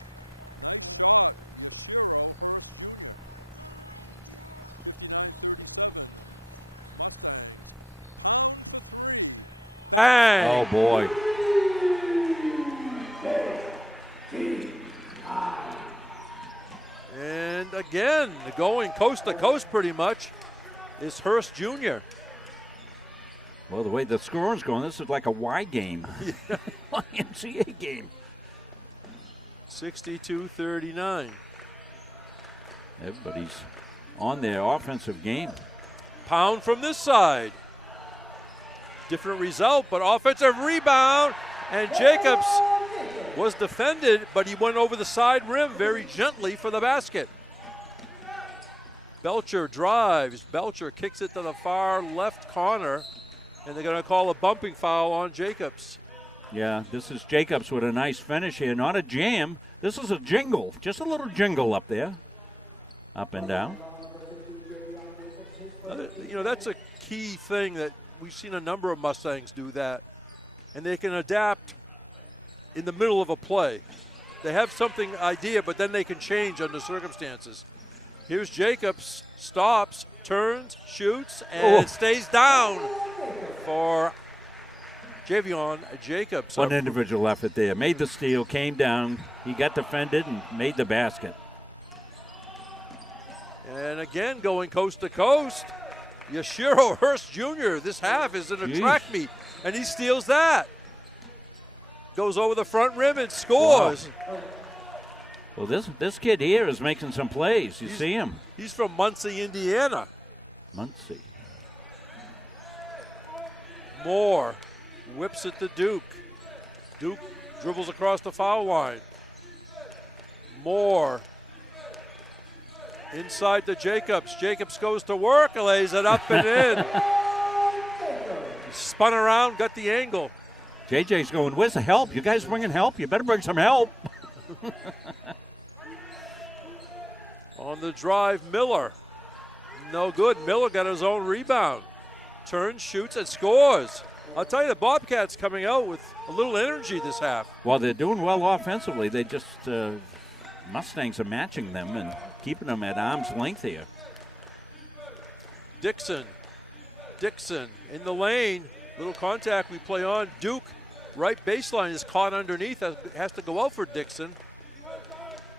Nice shot. Yashiro Hurst Jr. 59-37. Mustangs. Pound for 3. Bang. Oh, boy. And again, going coast to coast pretty much is Hurst Jr. Well, the way the scoring's going, this is like a Y game. YMCA game. 62-39. Everybody's on their offensive game. Pound from this side. Different result, but offensive rebound. And Jacobs was defended, but he went over the side rim very gently for the basket. Belcher drives. Belcher kicks it to the far left corner, and they're going to call a bumping foul on Jacobs. Yeah, this is Jacobs with a nice finish here. Not a jam. This is a jingle. Just a little jingle up there. Up and down. You know, that's a key thing that we've seen a number of Mustangs do that. And they can adapt in the middle of a play. They have something idea, but then they can change under circumstances. Here's Jacobs, stops, turns, shoots, and stays down for Javion Jacobs. One individual effort there. Made the steal, came down. He got defended and made the basket. And again, going coast to coast, Yashiro Hurst Jr. This half is in a track meet, and he steals that. Goes over the front rim and scores. Wow. Well, this kid here is making some plays. You see him. He's from Muncie, Indiana. Muncie. Moore whips it to Duke. Duke dribbles across the foul line. Moore inside to Jacobs. Jacobs goes to work, lays it up and in. Spun around, got the angle. JJ's going, where's the help? You guys bringing help? You better bring some help. On the drive, Miller. No good. Miller got his own rebound. Turns, shoots, and scores. I'll tell you, the Bobcats coming out with a little energy this half. Well, they're doing well offensively. They just, Mustangs are matching them and keeping them at arm's length here. Dixon in the lane. Little contact we play on. Duke, right baseline, is caught underneath. Has to go out for Dixon.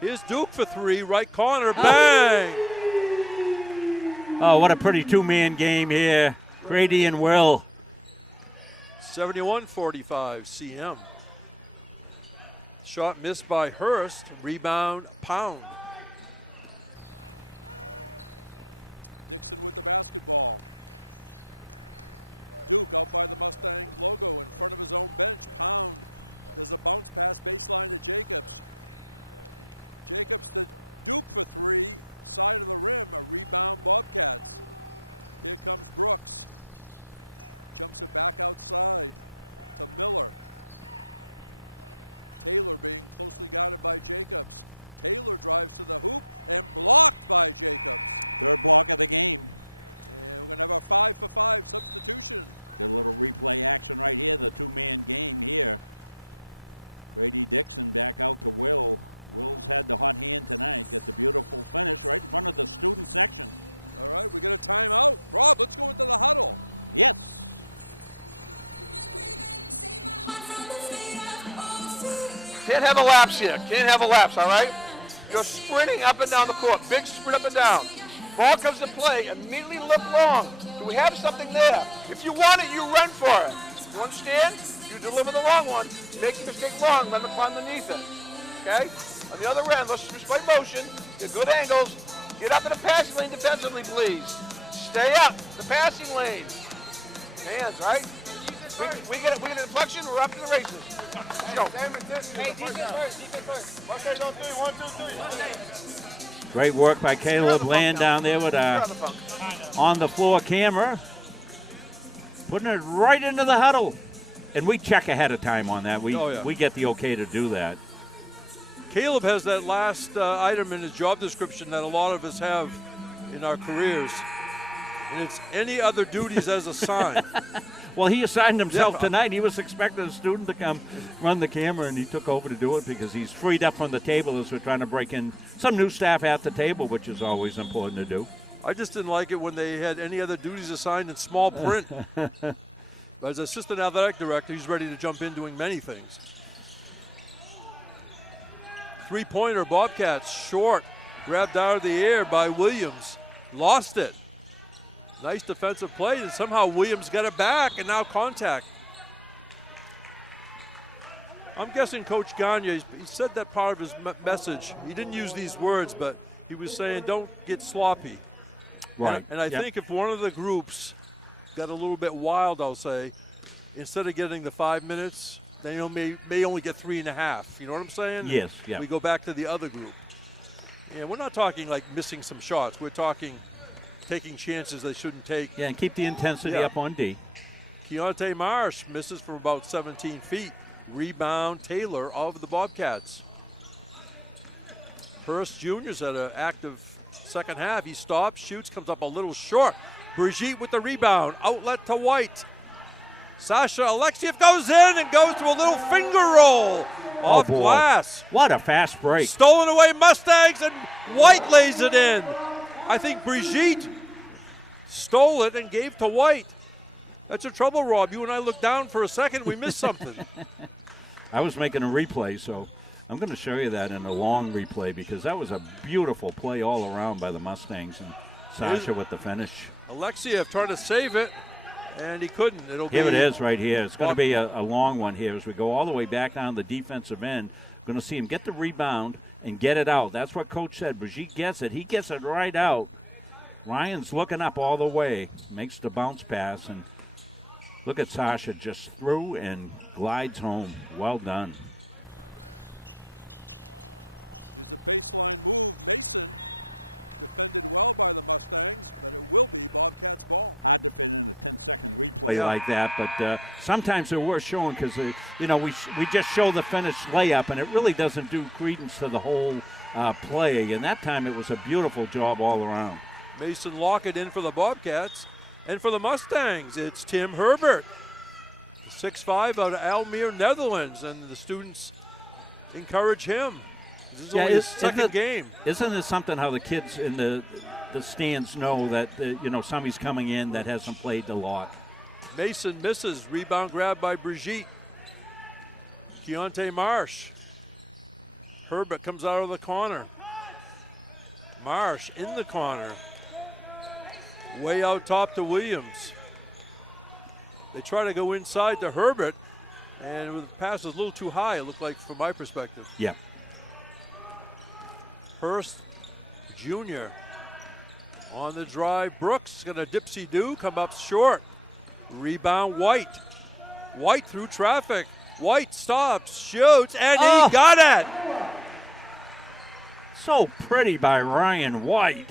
Here's Duke for three, right corner, bang! Oh, what a pretty two-man game here. Grady and Will. 71-45 CM. Shot missed by Hurst, rebound Pound. Dixon with the basketball. Duke out by the Mustangs logo in front of his own bench. Pound does a bounce pass baseline to Jacobs. Jacobs to Duke for three, side of the rim, a rebound Bobcats. Here comes Brooks. Jumps it back outside to Miller. Taylor being closely guarded by Jacobs. Taylor drives to the hoop and blocked by Jacobs. Third block of the game. And we're going to have our 5-for-5 substitution. Get a little replay action right here, the two-man game here. Grady Dixon back out to Will. Will's had the hot hand tonight. Get the beautiful finish right in front of the student section. All right, we got a timeout. Rob, let's go into the huddle. Yes. Can't have a lapse here. Can't have a lapse, all right? You're sprinting up and down the court. Big sprint up and down. Ball comes to play. Immediately look long. Do we have something there? If you want it, you run for it. You understand? You deliver the long one. Make the mistake long. Let them climb underneath it. Okay? On the other end, let's just play motion. Get good angles. Get up in the passing lane defensively, please. Stay up. The passing lane. Hands, right? We get a deflection. We're up to the races. Let's go. Hey, defense first. Okay, on three. 1, 2, 3. Great work by Caleb Land down there with a on-the-floor camera. Putting it right into the huddle. And we check ahead of time on that. We get the okay to do that. Caleb has that last item in his job description that a lot of us have in our careers. And it's any other duties as assigned. Well, he assigned himself tonight. He was expecting a student to come run the camera, and he took over to do it because he's freed up from the table as we're trying to break in some new staff at the table, which is always important to do. I just didn't like it when they had any other duties assigned in small print. But as assistant athletic director, he's ready to jump in doing many things. Three-pointer, Bobcats, short, grabbed out of the air by Williams. Lost it. Nice defensive play, and somehow Williams got it back, and now contact. I'm guessing Coach Gagne, he said that part of his message. He didn't use these words, but he was saying don't get sloppy. Right. And I think if one of the groups got a little bit wild, I'll say, instead of getting the 5 minutes, they may only get 3.5. You know what I'm saying? Yes, yeah. We go back to the other group. And we're not talking like missing some shots. We're talking taking chances they shouldn't take. Yeah, and keep the intensity up on D. Keontae Marsh misses from about 17 feet. Rebound Taylor of the Bobcats. Hurst Jr.'s had an active second half. He stops, shoots, comes up a little short. Brigitte with the rebound. Outlet to White. Sasha Alexiev goes in and goes to a little finger roll off glass. What a fast break. Stolen away Mustangs, and White lays it in. I think Brigitte stole it and gave to White. That's a trouble, Rob. You and I looked down for a second. We missed something. I was making a replay, so I'm going to show you that in a long replay because that was a beautiful play all around by the Mustangs and Sasha with the finish. Alexiev trying to save it, and he couldn't. Here it is right here. It's going to be a long one here as we go all the way back down the defensive end. We're going to see him get the rebound and get it out. That's what Coach said. Brigitte gets it. He gets it right out. Ryan's looking up all the way. Makes the bounce pass, and look at Sasha just through and glides home. Well done. Here's a baseline move. Mason defended well by the Mustangs, but it will be Bobcats ball. Hard to fit in a 10-second replay like that, but sometimes they're worth showing because, we just show the finished layup, and it really doesn't do credence to the whole play. And that time it was a beautiful job all around. Mason Lockett in for the Bobcats. And for the Mustangs, it's Tim Herbert, 6'5", out of Almere, Netherlands, and the students encourage him. This is only his second game. Isn't it something how the kids in the stands know that somebody's coming in that hasn't played a lot? Mason misses. Rebound grab by Brigitte. Keontae Marsh. Herbert comes out of the corner. Marsh in the corner. Way out top to Williams. They try to go inside to Herbert, and the pass was a little too high, it looked like, from my perspective. Yeah. Hurst Jr. on the drive. Brooks is going to dipsy-do, come up short. Rebound, White. White through traffic. White stops, shoots, and he got it. So pretty by Ryan White.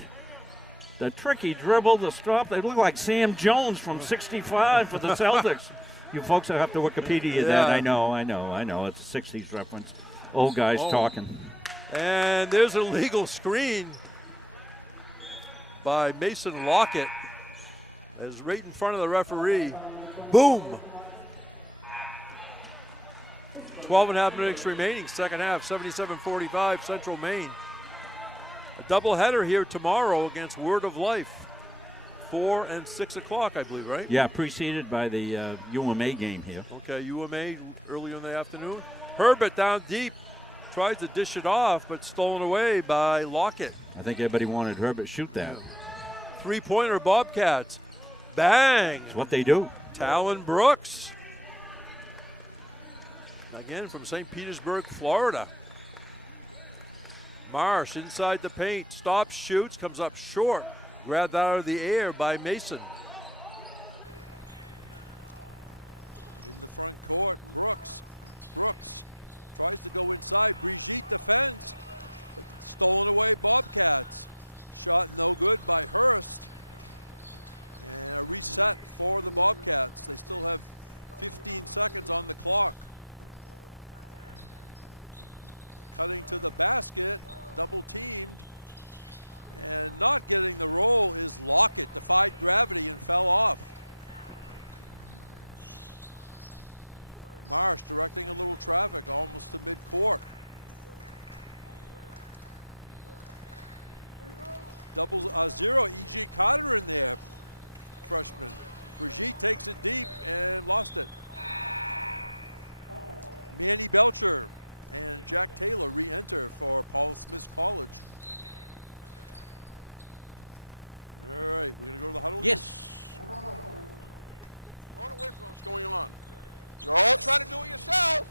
The tricky dribble, the stop. They look like Sam Jones from '65 for the Celtics. You folks will have to Wikipedia that. I know. It's a 60s reference. Old guys talking. And there's a legal screen by Mason Lockett. As right in front of the referee. Boom. 12.5 minutes remaining, second half, 77-45, Central Maine. A doubleheader here tomorrow against Word of Life. 4 and 6 o'clock, I believe, right? Yeah, preceded by the UMA game here. Okay, UMA earlier in the afternoon. Herbert down deep, tries to dish it off, but stolen away by Lockett. I think everybody wanted Herbert to shoot that. Three-pointer Bobcats. Bang! That's what they do. Talon Brooks. Again from St. Petersburg, Florida. Marsh inside the paint, stops, shoots, comes up short. Grabbed out of the air by Mason. In the front court, Brooks. Brooks tries to go inside. Brigitte defends, but stolen away Bobcats. Shot no good by Hurst. And a reset for the Bobcats. They still have 15 seconds on the clock. Cutting to the basket, double teamed. And not getting the roll is Lockett. Defied gravity and fell off. Marsh directing a little traffic almost to midcourt. Zero. E.J. Cotter in there, freshman. Brigitte takes it deep and lost it. Manny Belcher and Jack Taylor re-enter for Paul Smith College. All right, we're going to go to the huddle? Yes. Going away from what's going on. You're all trying to do it yourself.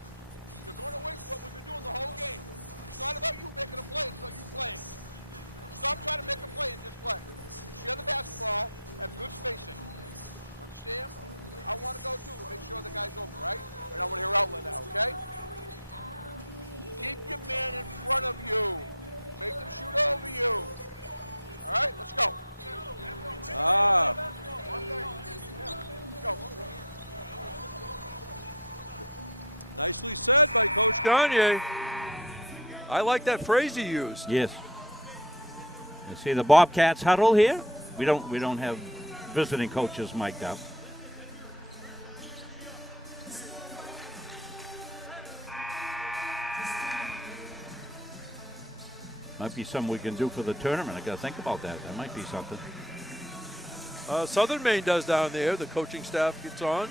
You're going away from what we've been doing the whole game. It's not about you making a play, it's about you playing. Stop trying to make a play and just play. Share the basketball, have good spacing. Understand? I want to go too and make sure the guy's open, right? And I want to hear outlet now, okay? Keep your man in front of you. Make them shoot over you. All right, let's go. Let's go. Nicely said by Coach Gagne. I like that phrase he used. Yes. You see the Bobcats huddle here? We don't have visiting coaches mic'd up. Might be something we can do for the tournament. I got to think about that. That might be something. Southern Maine does down there. The coaching staff gets on.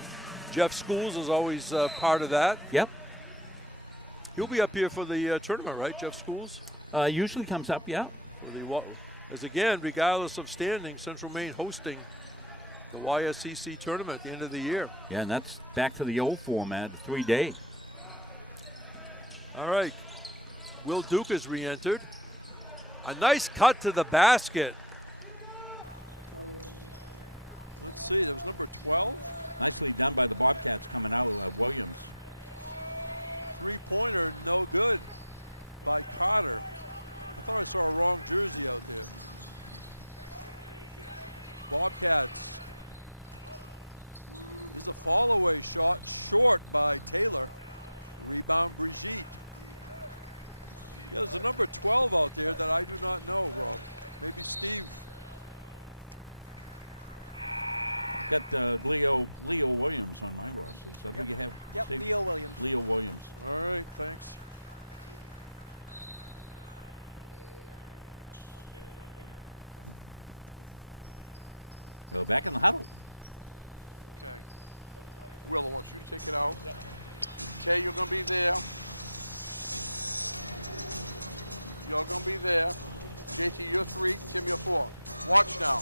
Jeff Schools is always part of that. Yep. He'll be up here for the tournament, right, Jeff Schools? Usually comes up, yeah. As again, regardless of standing, Central Maine hosting the YSCC tournament at the end of the year. Yeah, and that's back to the old format, 3-day. All right. Will Duke has re-entered. A nice cut to the basket. Let's see, that was number 12. Nicely done by the Bobcats coming out, Williams. Three-pointer, no good by Cotter. I thought I saw a wrong jersey out there. Bobcats. This is a fall-away shot, short by Taylor. Rebound, Brigitte. Yeah, there's a number 12 out there that I do not know, Rob. Maybe Steve. Got Leo Williams on my roster. So who you have? Yep, Steve? Leo Williams. Leo Williams. All right, thanks. Go back in the huddle. Okay. Will, I want you to take it out. Yep. Tay, you're going to be there. You're going to be there. JT, you're 3. Tim, you're 4. Watch now.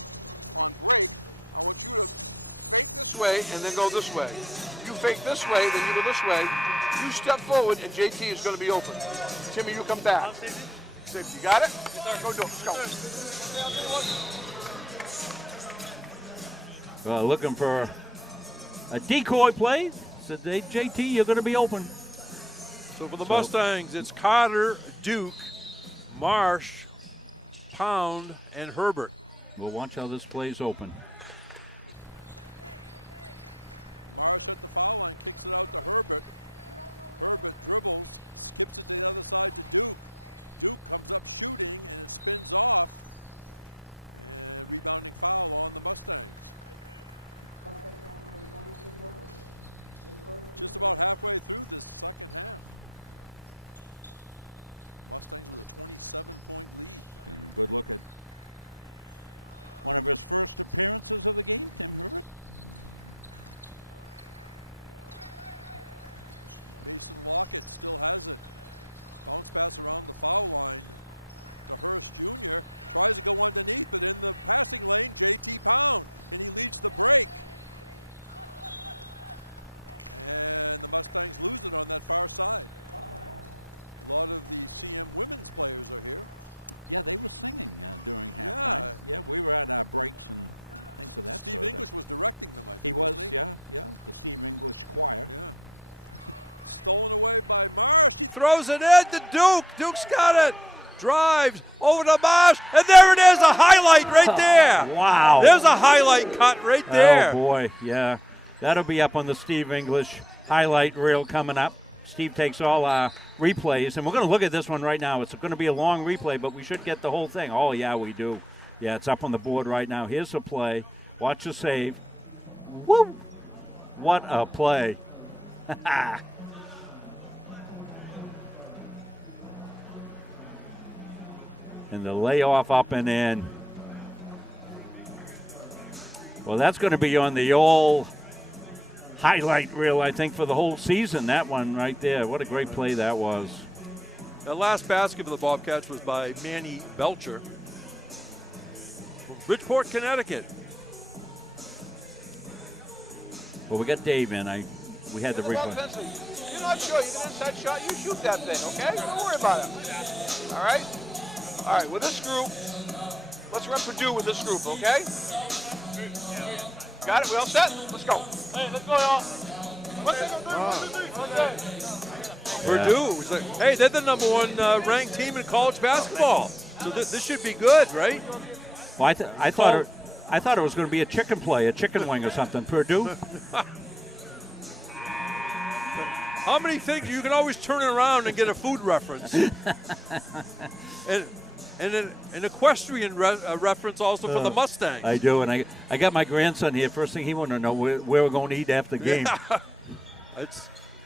On break, I want you to fake this way and then go this way. You fake this way, then you go this way. You step forward, and JT is going to be open. Timmy, you come back. Safety, got it? Go do it. Let's go. Looking for a decoy play. Said, hey, JT, you're going to be open. So for the Mustangs, it's Carter, Duke, Marsh, Pound, and Herbert. We'll watch how this plays open. Marsh at the foul line, kicks it out to Herbert. Herbert dribbles, skips it to the other side to Duke. Duke comes up shooting, and it spins off. And rebounding foul on the Mustangs. Just about halfway through this second half. Mustangs with a 27-point lead. And good look at one of his first appearances of the game, Tim Herbert. Mason Lockett still has it. Bounce pass around the foul line to Hurst Jr. Tries to go underneath, but in the passing lane, JT Pound, and he leads the break. And the Mustangs lose it on that far side. A lot of the CM women's players are here. Yeah, they were singing during halftime. Yeah, we were at our breaks and things of that Steve sort. English was directing them, I think. He was, wasn't he? yeah, the Steve English choir. Yeah. Stolen away by Marsh. He throws it in to Duke. Duke's got it. Drives over to Marsh, and there it is, a highlight right there. Wow. There's a highlight cut right there. Oh, boy, yeah. That'll be up on the Steve English highlight reel coming up. Steve takes all our replays, and we're going to look at this one right now. It's going to be a long replay, but we should get the whole thing. Oh, yeah, we do. Yeah, it's up on the board right now. Here's the play. Watch the save. Woo! What a play. And the layoff up and in. Well, that's going to be on the old highlight reel, I think, for the whole season. That one right there. What a great play that was. The last basket for the Bobcats was by Manny Belcher from Bridgeport, Connecticut. Well, we got Dave in. We had the replay. You're not sure. You get an inside shot, you shoot that thing, okay? Don't worry about it. All right? All right, with this group, let's run Purdue with this group, okay? Got it? We all set? Let's go. Hey, let's go, y'all. Purdue, hey, they're the #1 ranked team in college basketball. So this should be good, right? Well, I thought it was going to be a chicken play, a chicken wing or something. Purdue. How many things you can always turn it around and get a food reference, and an equestrian reference also for the Mustangs. I do, and I got my grandson here. First thing he wanted to know where we're going to eat after the game. Yeah.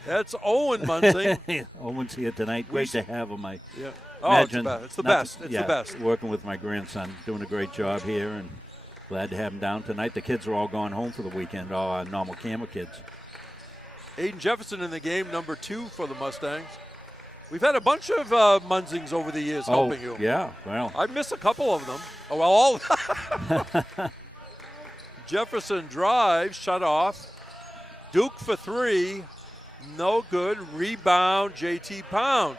That's Owen Munsing. Owen's here tonight. Great to have him. Imagine, it's the best. It's the best. Working with my grandson, doing a great job here, and glad to have him down tonight. The kids are all going home for the weekend, all our normal camera kids. Aiden Jefferson in the game, #2 for the Mustangs. We've had a bunch of Munsings over the years helping you. Yeah, well. I miss a couple of them. Oh, well, all. Jefferson drives, shut off. Duke for 3, no good. Rebound, JT Pound.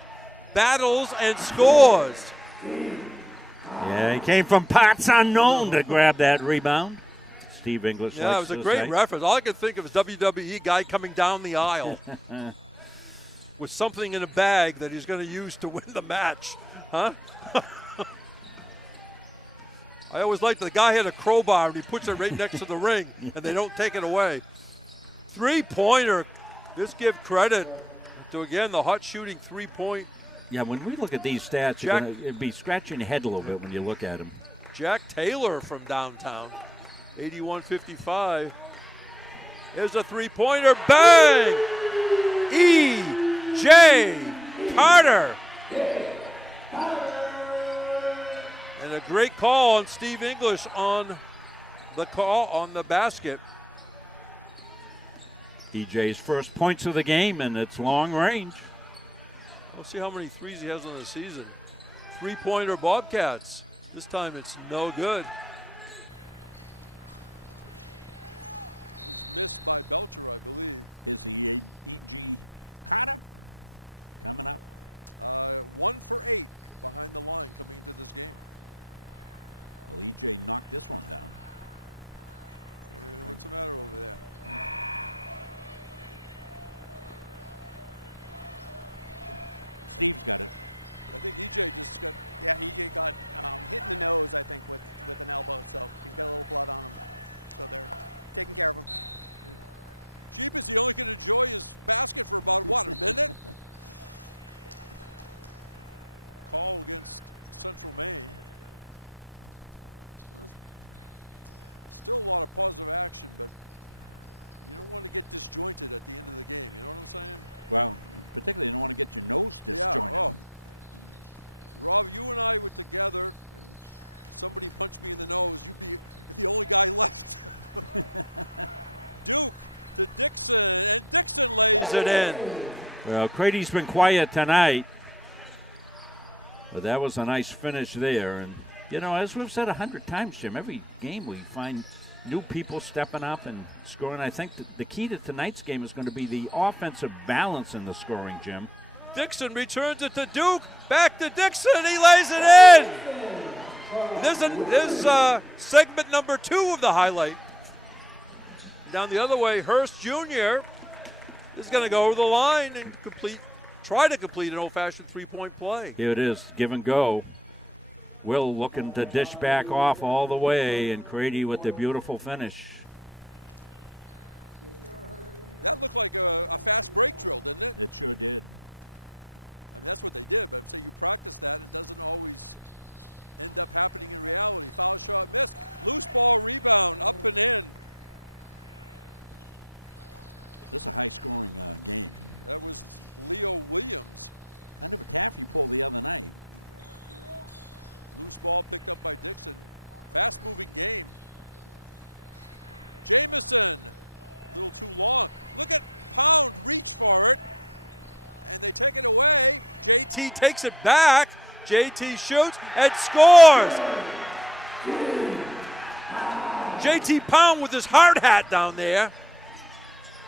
Battles and scores. Yeah, he came from parts unknown to grab that rebound. Steve English. Yeah, it was a great reference. All I could think of is WWE guy coming down the aisle with something in a bag that he's going to use to win the match. Huh? I always liked the guy had a crowbar and he puts it right next to the ring and they don't take it away. 3-pointer. Let's give credit to, again, the hot shooting 3-point. Yeah, when we look at these stats, you're going to be scratching your head a little bit when you look at them. Jack Taylor from downtown. 81-55. Here's a 3-pointer. Bang! E.J. Carter. And a great call on Steve English on the call on the basket. E.J.'s first points of the game, and it's long range. We'll see how many threes he has on the season. Three-pointer Bobcats. This time it's no good. It was missed by Belcher, I believe. Is the E.G. Carter coming up? 1 for 8 behind the line coming into this game. Well, E.J. knocked this one down. What's the matter over there? Steve's got it. I think EJ just got. Yeah, EJ got hit in the nose, I think, with an elbow. So he's got a little blood on him. So they're taking care of him. Jeepers, he only can enjoy his basket for about, what, a minute? Call against Central Maine. Still a lot of positive action, but you don't want to get disjointed at the end of the game. You know what I'm saying? Well, particularly you don't want to get your nose disjointed. Yeah, oh. Rob, you and I were together. And somebody punched me in the nose. You'd be the only guy left. Duke to Dixon, and Dixon lays it in. Well, Crady's been quiet tonight, but that was a nice finish there. And, you know, as we've said 100 times, Jim, every game we find new people stepping up and scoring. I think the key to tonight's game is going to be the offensive balance in the scoring, Jim. Dixon returns it to Duke. Back to Dixon. He lays it in. There's segment number 2 of the highlight. Down the other way, Hurst Jr. is going to go over the line and try to complete an old-fashioned three-point play. Here it is, give and go. Will looking to dish back off all the way, and Crady with the beautiful finish. That looked like a fast break drill, didn't it? It sure did. I mean, that's what they did, but I'm saying you practice that, and it doesn't always end up happening in reality. Foul shot missed. Loose ball rebound, up and in. This is a high-scoring game. That was Leo Williams. Kind of a taffy pull the other night. Loose ball picked up by Dixon. Fast-moving game. Jamison, a little too long. Look at Pound reach for it, and they take it away. JT takes it back. JT shoots and scores. JT Pound with his hard hat down there.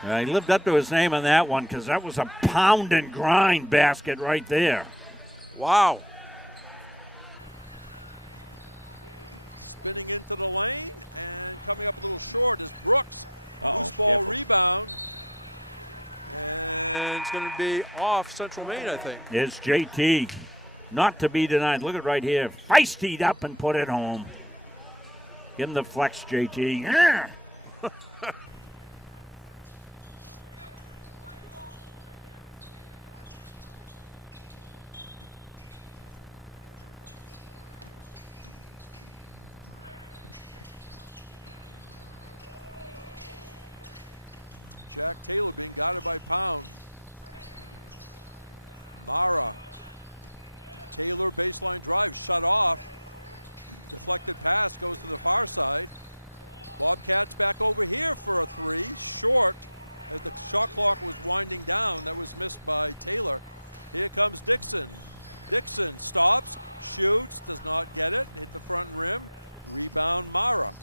He lived up to his name on that one because that was a pound and grind basket right there. Wow. Spinning into the lane and coming up a little short is Brooks. Loose ball rebound. And it's going to be off Central Maine, I think. It's JT. Not to be denied. Look at right here. Feisted up and put it home. Give him the flex, JT. Yeah. Jack Taylor being guided by Pound. Mara. Taylor baseline drive shut off. Deflected pass goes to the far side. Bobcats back over here for a three. Short as the shot clock was winding down. That was missed by Taylor. Here comes Dixon. Dixon stops, shoots, does not get it. Hit the front rim. Rebound Mara.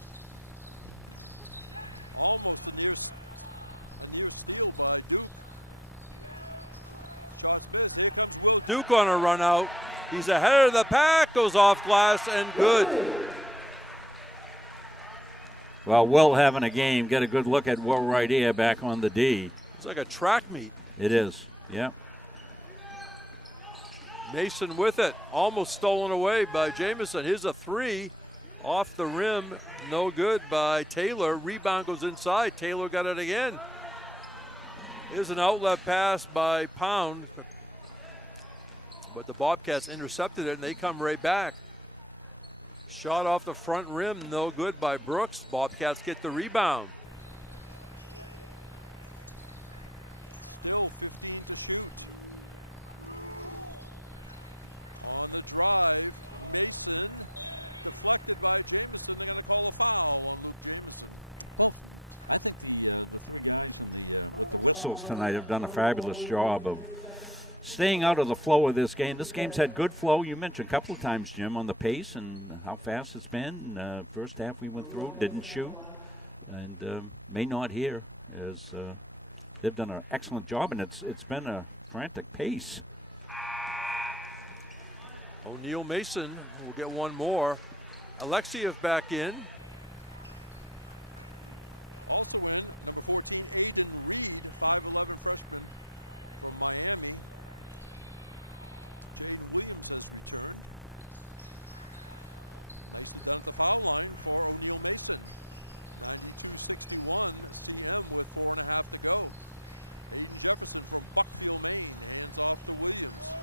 Almost a near steal by Duke. Shots missed. Here comes Will Duke on a run out. He's ahead of the pack, goes off glass and good. Well, Will having a game. Get a good look at Will right here back on the D. It's like a track meet. It is, yeah. Mason with it. Almost stolen away by Jamison. Here's a three off the rim. No good by Taylor. Rebound goes inside. Taylor got it again. Here's an outlet pass by Pound. But the Bobcats intercepted it and they come right back. Shot off the front rim, no good by Brooks. Bobcats get the rebound. Still 15 to shoot. On the drive, Mason deflected by Jamison. They're going to call a foul on Luke Jamison. Well, I think the three guys in the with the whistles tonight have done a fabulous job of staying out of the flow of this game. This game's had good flow. You mentioned a couple of times, Jim, on the pace and how fast it's been. First half we went through, didn't shoot, and may not here, as they've done an excellent job, and it's been a frantic pace. O'Neal Mason will get one more. Alexiev back in. Also in, number 14, Aiden Reed, 5'11" freshman from Miami. Jaden Williams has returned. Nicely done at the foul line for O'Neal Mason. 92-61, CM with 4.5 to go. Aiden Jefferson from Buckfield, Maine, hands off to Williams.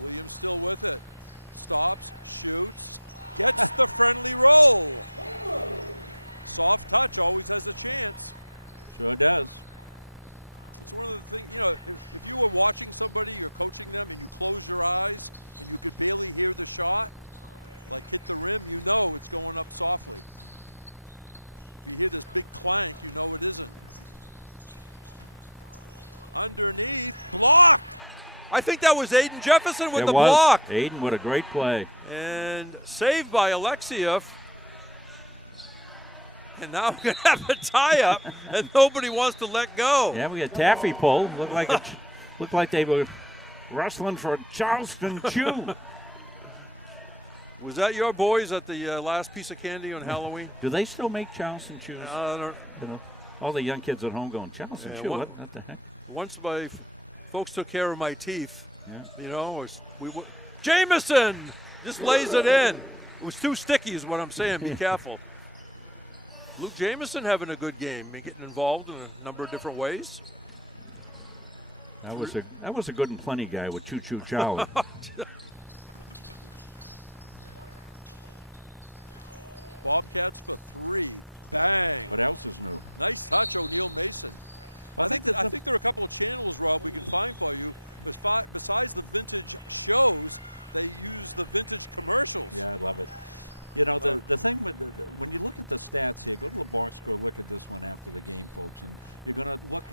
Williams still with it. Stops, shoots, gets the friendly roll. Soft touch, always has a chance. Sure does. It's one of the things, you know, if you were watching somebody, you're coaching them, and you close your eyes and you could barely hear the shot, like hit the rim, you know it's going up softly. If you hear this big clank, you know it isn't. Underneath, blocked. I think that was Aiden Jefferson with the block. Aiden with a great play. And saved by Alexiev. And now we're going to have a tie-up, and nobody wants to let go. Yeah, we had taffy pull. Looked like they were wrestling for a Charleston chew. Was that your boys at the last piece of candy on Halloween? Do they still make Charleston chews? I don't you know, all the young kids at home going, Charleston chew, what the heck? Once my folks took care of my teeth, you know, Jameson just lays it in. It was too sticky is what I'm saying. Be careful. Luke Jameson having a good game, getting involved in a number of different ways. That was a good and plenty guy with Choo Choo Chow. Bobcats for 3. Bang. What else is new? Nice touch, O'Neal Mason. Well, I think there are a couple of channels, Rob, we can find for you. Besides the vintage shows, they use the vintage commercials. Yeah, I love it. You know, the thing with when you look at the stats here, go to the box score, look at this one after the game, folks, and you're going to look.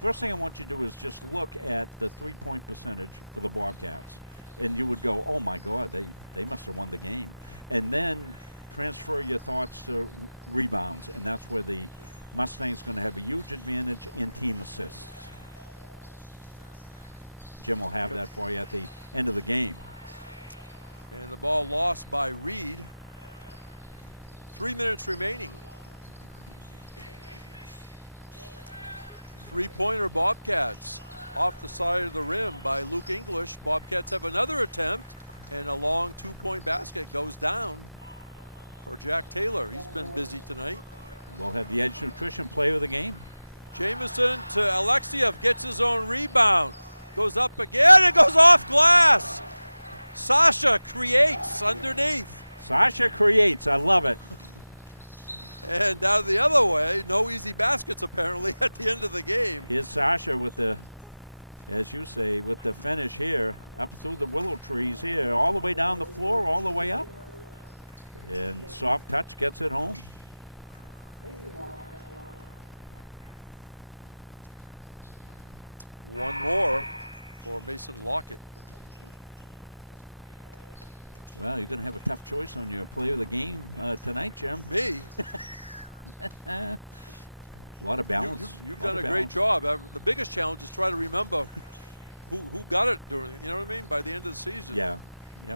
First thing I want you to do is just look at the three-point percentage for the Bobcats, and you would go, oh my God, they must have won the game. And then transfer your thoughts to rebounds, and that's where the Mustangs going to have a huge advantage in team assists. Jim will have that for you at the end of the game. And the ball lost by Reed. 3 minutes remaining. Three-pointer Bobcats off the side of the rim by Luke English. Bobcats have another attempt, and a long two-point basket goes down for Jack Taylor. He's been busy tonight. We'll have the Edge Nutrition player of the game. Jameson to Alexiev, gets his own rebound. Goes up again and goes off glass. Sasha creates underneath. Sasha creates, I love it. And down the other way, no easy baskets apparently at the end of the game. Here's Sasha with the, as you say, with the finish here, up through the willow trees here, all the way down the floor, all the way up. And soft touch gets it home. One more for Mason Lockett. Well, you're going to have a tough choice on your play of the game tonight, Jim. Me? A lot of balance. You've done a great job. The biggest challenge is try to remember who got it during, you know what I mean, by the end of the season. Yeah,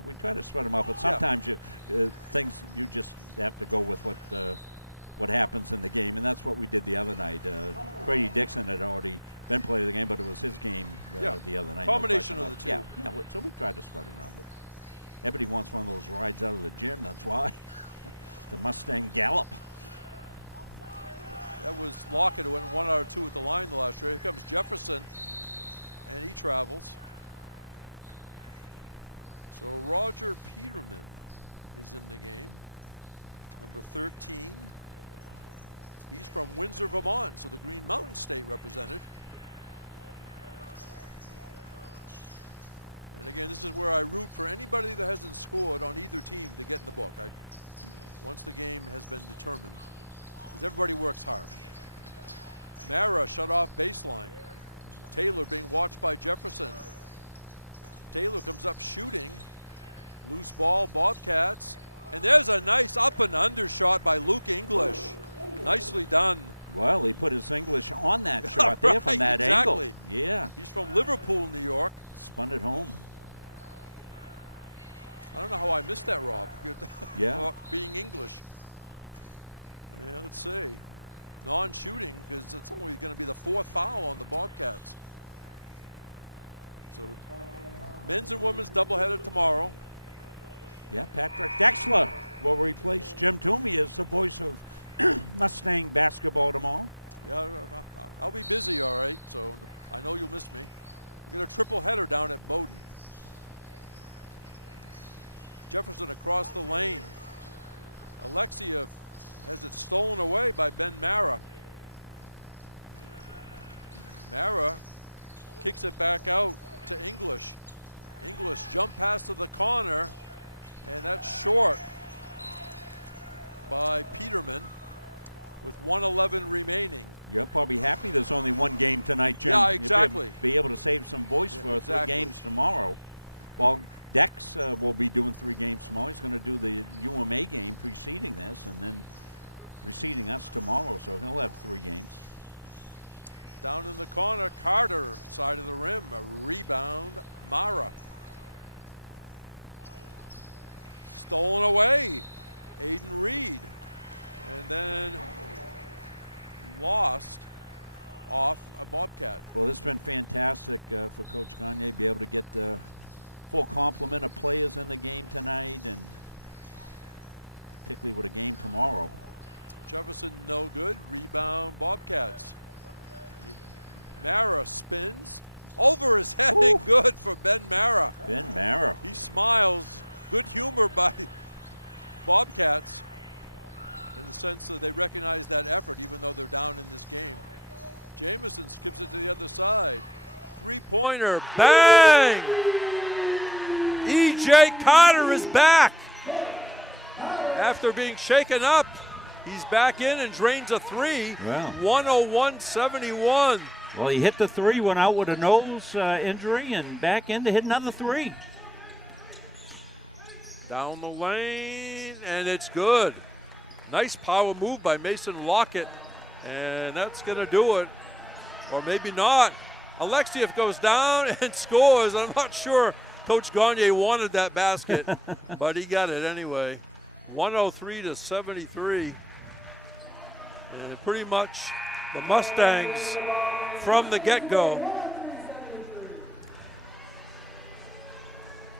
we try to spread them out, but sometimes you just have to go with what happens in the game, and that's what we did the other night. Brady Dixon had already been player of the game, but it was his game the other night. Combination of the two. Yeah, so we tried to spread it around. But everybody wants one of those rides out of the gym, that's why. The Mustang Gallop. That was Lockett who went 1 out of 2 at the line the last year. Here comes Jefferson, and he travels. So Roger Peterman is in the game, number 13. He's from Windsor, Vermont, so the Green Mountain State represented. And again, this is where I root for anybody that hasn't scored on either team to get in the book. Once the game has been determined, because everybody works hard. Mara shut off baseline. Taylor being watched by Jefferson. Taylor comes up shooting. Loose ball, Bobcats. And there's a nice up and under shot by Luke English. Nicely done. Well, he put his English on that shot there from that exactly. angle. Yeah. He's from Liverpool, New York. Spun it home. I don't know how I missed that, Rob. Yeah. Being English. Yeah, let's see. Non-shooting, because it's only going to be the 4th foul on the Bobcats. So men's and women's doubleheader tomorrow. Yeah, Patrick Dexler will replace Jim Toomey as the voice of Mustang basketball tomorrow. Yeah, I'll be busy, all right, so I know you'll miss me. We got a triple header down at Bowdoin. Jefferson across the lane. Alexiev has it stolen away by Ben Mara. Mara kicks it back out to English. English jump pass to the corner, and that's short by Peterman with 1:11 remaining. You're probably happy there's only one game tonight, Jim. Yeah, exactly. You'll be able to save some voice for exactly. 3 games tomorrow. Well, Dex will be doing 3 games tomorrow. He's going to do the UMA game preceding this and then preceding us tomorrow, so he'll have 3 games. Down in the corner, Carter, side of the rim, a rebound, Mara. Stolen away, Aiden Reed. And then lost off a Bobcat. Well, this has been fantastic for Coach Gagne to be able to get the full complement of players in the game tonight, and particularly with a game tomorrow. Jefferson no good, rebound Bobcats. Mara spins over his head and good for Ben Mara. Ben Mara. He smiles, good humor by Bobcats in the sense that they recognize that effort even though they're down in this game. Jamison skips it to the other side. 3-pointer, bang! E.J. Carter is back. After being shaken up, he's back in and drains a 3. Wow. 101-71. Well, he hit the 3, went out with a nose injury, and back in to hit another 3. Down the lane, and it's good. Nice power move by Mason Lockett, and that's going to do it. Or maybe not. Alexiev goes down and scores. I'm not sure Coach Gagne wanted that basket, but he got it anyway. 103-73. And pretty much the Mustangs from the get-go.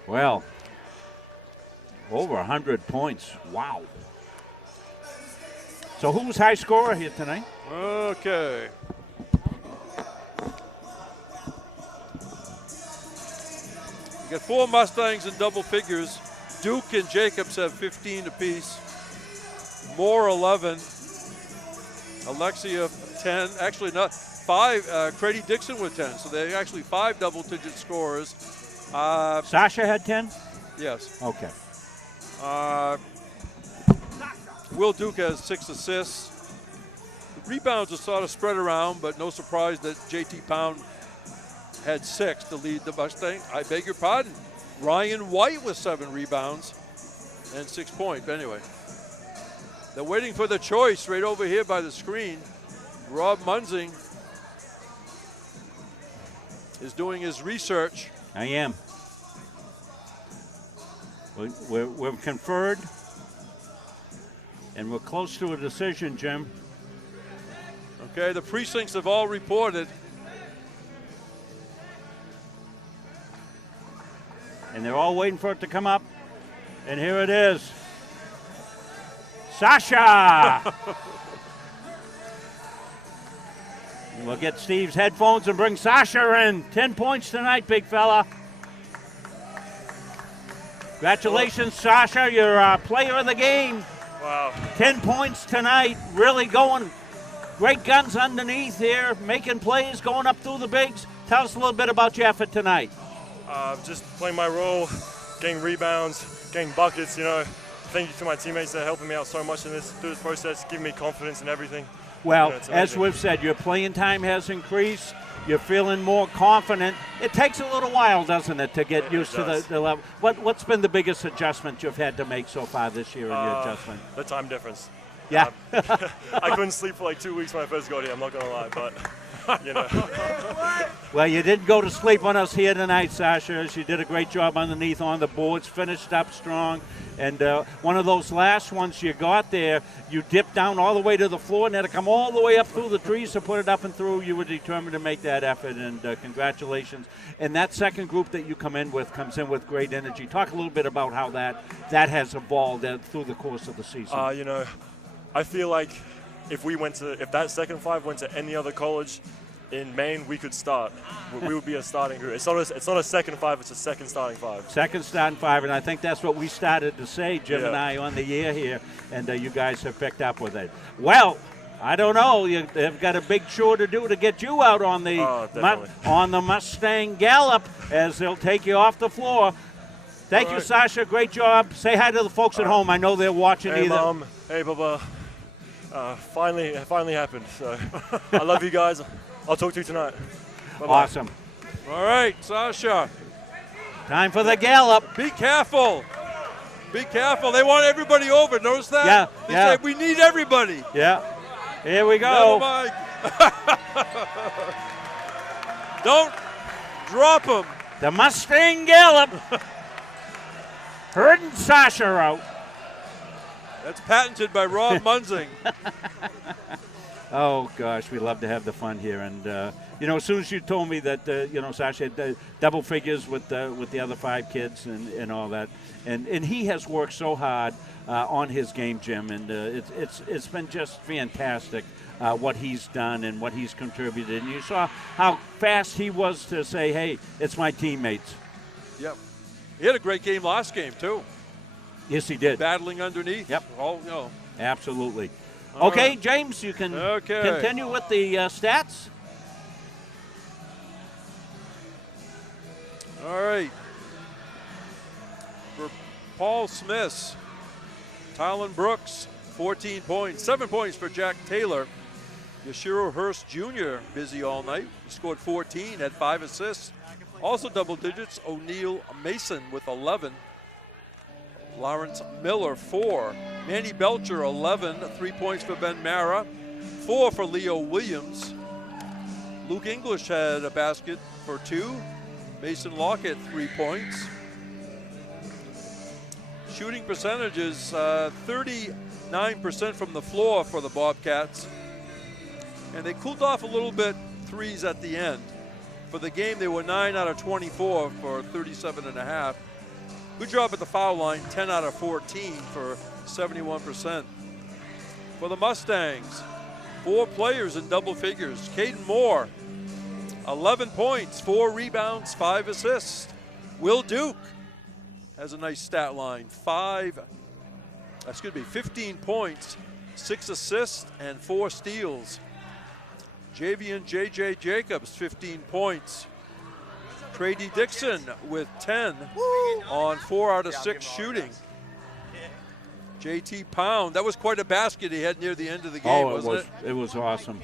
Well, over 100 points. Wow. So who's high scorer here tonight? Okay. We got 4 Mustangs in double figures. Duke and Jacobs have 15 apiece. Moore 11. Alexia 10. Actually, not 5. Crady Dixon with 10. So they actually 5 double-digit scorers. Sasha had 10? Yes. Okay. Will Duke has 6 assists. The rebounds are sort of spread around, but no surprise that J.T. Pound had 6 to lead the Mustangs. I beg your pardon. Ryan White with 7 rebounds and 6 points. Anyway, they're waiting for the choice right over here by the screen. Rob Munzing is doing his research. I am. We've conferred, and we're close to a decision, Jim. Okay, the precincts have all reported. And they're all waiting for it to come up. And here it is. Sasha! We'll get Steve's headphones and bring Sasha in. 10 points tonight, big fella. Congratulations, Sasha. You're player of the game. Wow. 10 points tonight. Really going. Great guns underneath here. Making plays, going up through the bigs. Tell us a little bit about your effort tonight. Just playing my role, getting rebounds, getting buckets, you know. Thank you to my teammates that are helping me out so much through this process, giving me confidence in everything. Well, That's as amazing. we've said, your playing time has increased. You're feeling more confident. It takes a little while, doesn't it, to get used to the level. What's been the biggest adjustment you've had to make so far this year in your adjustment? The time difference. Yeah. I couldn't sleep for like 2 weeks when I first got here, I'm not going to lie, but, you know. Well, you didn't go to sleep on us here tonight, Sasha. You did a great job underneath on the boards, finished up strong. And one of those last ones you got there, you dipped down all the way to the floor and had to come all the way up through the trees to put it up and through. You were determined to make that effort, and congratulations. And that second group that you come in with comes in with great energy. Talk a little bit about how that has evolved through the course of the season. You know, I feel like if that second five went to any other college in Maine, we could start. We would be a starting group. It's not a second five, it's a second starting five. Second starting five, and I think that's what we started to say, Jim and I, on the year here, and you guys have picked up with it. Well, I don't know. They've got a big chore to do to get you out on the on the Mustang Gallop, as they'll take you off the floor. Thank you, Sasha. Great job. Say hi to the folks at home. I know they're watching. Hey, Mom. Hey, Bubba. Finally, it finally happened. So I love you guys. I'll talk to you tonight. Bye-bye. Awesome. All right, Sasha. Time for the gallop. Be careful. Be careful. They want everybody over. Notice that? Yeah. They say we need everybody. Yeah. Here we go. Never mind. Don't drop them. The Mustang Gallop. Herding Sasha out. That's patented by Rob Munzing. Oh, gosh, we love to have the fun here. And, you know, as soon as you told me that, you know, Sasha had double figures with the other 5 kids and all that, and he has worked so hard on his game, Jim, and it's been just fantastic what he's done and what he's contributed. And you saw how fast he was to say, hey, it's my teammates. Yep. He had a great game last game, too. Yes, he did. Battling underneath. Yep. All, you know. Absolutely. All Okay, right. James, you can Okay. continue with the stats. All right. For Paul Smith, Tylen Brooks, 14 points. 7 points for Jack Taylor. Yashiro Hurst Jr., busy all night. He scored 14, had 5 assists. Also double digits, O'Neal Mason with 11. Lawrence Miller, 4. Manny Belcher, 11. 3 points for Ben Mara. 4 for Leo Williams. Luke English had a basket for 2. Mason Lockett, 3 points. Shooting percentages, 39% from the floor for the Bobcats. And they cooled off a little bit threes at the end. For the game, they were 9 out of 24 for 37.5. Good job at the foul line, 10 out of 14 for 71%. For the Mustangs, 4 players in double figures. Caden Moore, 11 points, 4 rebounds, 5 assists. Will Duke has a nice stat line, 15 points, 6 assists, and 4 steals. Javian J.J. Jacobs, 15 points. Trady Dixon with 10 on 4 out of 6 shooting. J.T. Pound, that was quite a basket he had near the end of the game, wasn't it? It was awesome.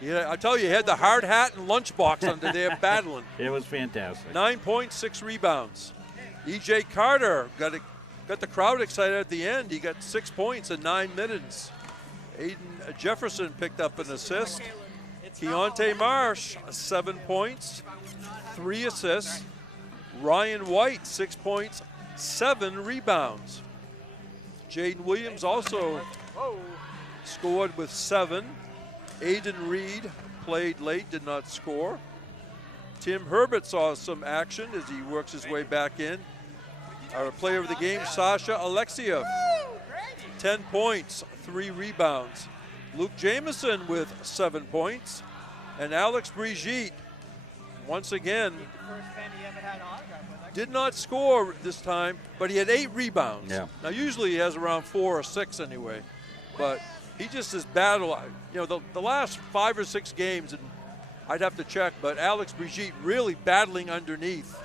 Yeah, I tell you, he had the hard hat and lunchbox under there battling. It was fantastic. 9 points, 6 rebounds. E.J. Carter got the crowd excited at the end. He got 6 points in 9 minutes. Aiden Jefferson picked up an assist. Keontae Marsh, 7 points, 3 assists. Ryan White, 6 points, 7 rebounds. Jaden Williams also scored with 7. Aiden Reed played late, did not score. Tim Herbert saw some action as he works his way back in. Our player of the game, Sasha Alexiev, 10 points, 3 rebounds. Luke Jamison with 7 points. And Alex Brigitte, once again, did not score this time, but he had 8 rebounds. Yeah. Now, usually he has around 4 or 6 anyway, but he just is battle. You know, the last 5 or 6 games, and I'd have to check, but Alex Brigitte really battling underneath.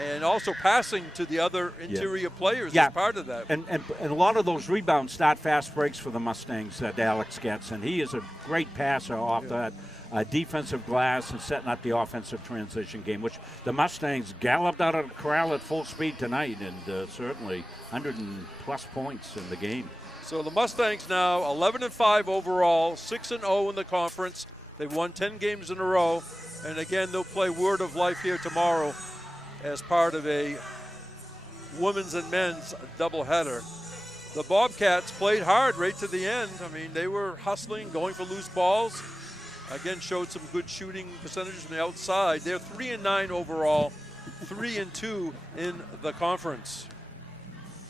and also passing to the other interior players Yeah. as part of that. And a lot of those rebounds start fast breaks for the Mustangs that Alex gets, and he is a great passer off that defensive glass and setting up the offensive transition game, which the Mustangs galloped out of the corral at full speed tonight, and certainly 100+ points in the game. So the Mustangs now 11-5 overall, 6-0 in the conference. They've won 10 games in a row, and again they'll play Word of Life here tomorrow as part of a women's and men's doubleheader. The Bobcats played hard right to the end. I mean, they were hustling, going for loose balls. Again, showed some good shooting percentages from the outside. They're 3-9 overall, 3-2 in the conference.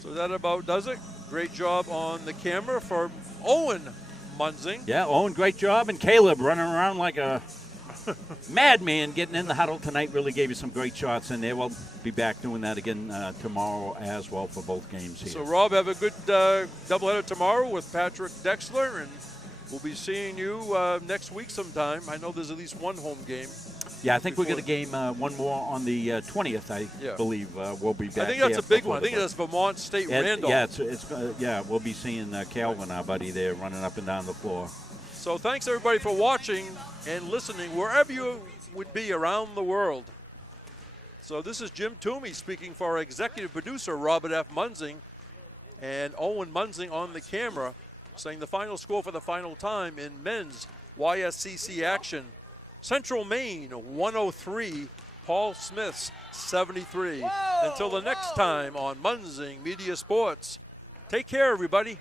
So that about does it. Great job on the camera for Owen Munzing. Yeah, Owen, great job, and Caleb running around like a madman getting in the huddle tonight. Really gave you some great shots in there. We'll be back doing that again tomorrow as well for both games here. So Rob, have a good doubleheader tomorrow with Patrick Dexler, and we'll be seeing you next week sometime. I know there's at least one home game. Yeah, I think we got a game, one more on the 20th, I believe. We'll be back. I think that's a big one. I think that's Vermont State Randolph. Yeah, we'll be seeing Calvin, our buddy there, running up and down the floor. So thanks everybody for watching and listening wherever you would be around the world. So this is Jim Toomey speaking for our executive producer, Robert F. Munzing, and Owen Munzing on the camera, saying the final score for the final time in men's YSCC action. Central Maine 103, Paul Smith's 73. Until the next time on Munzing Media Sports, take care everybody.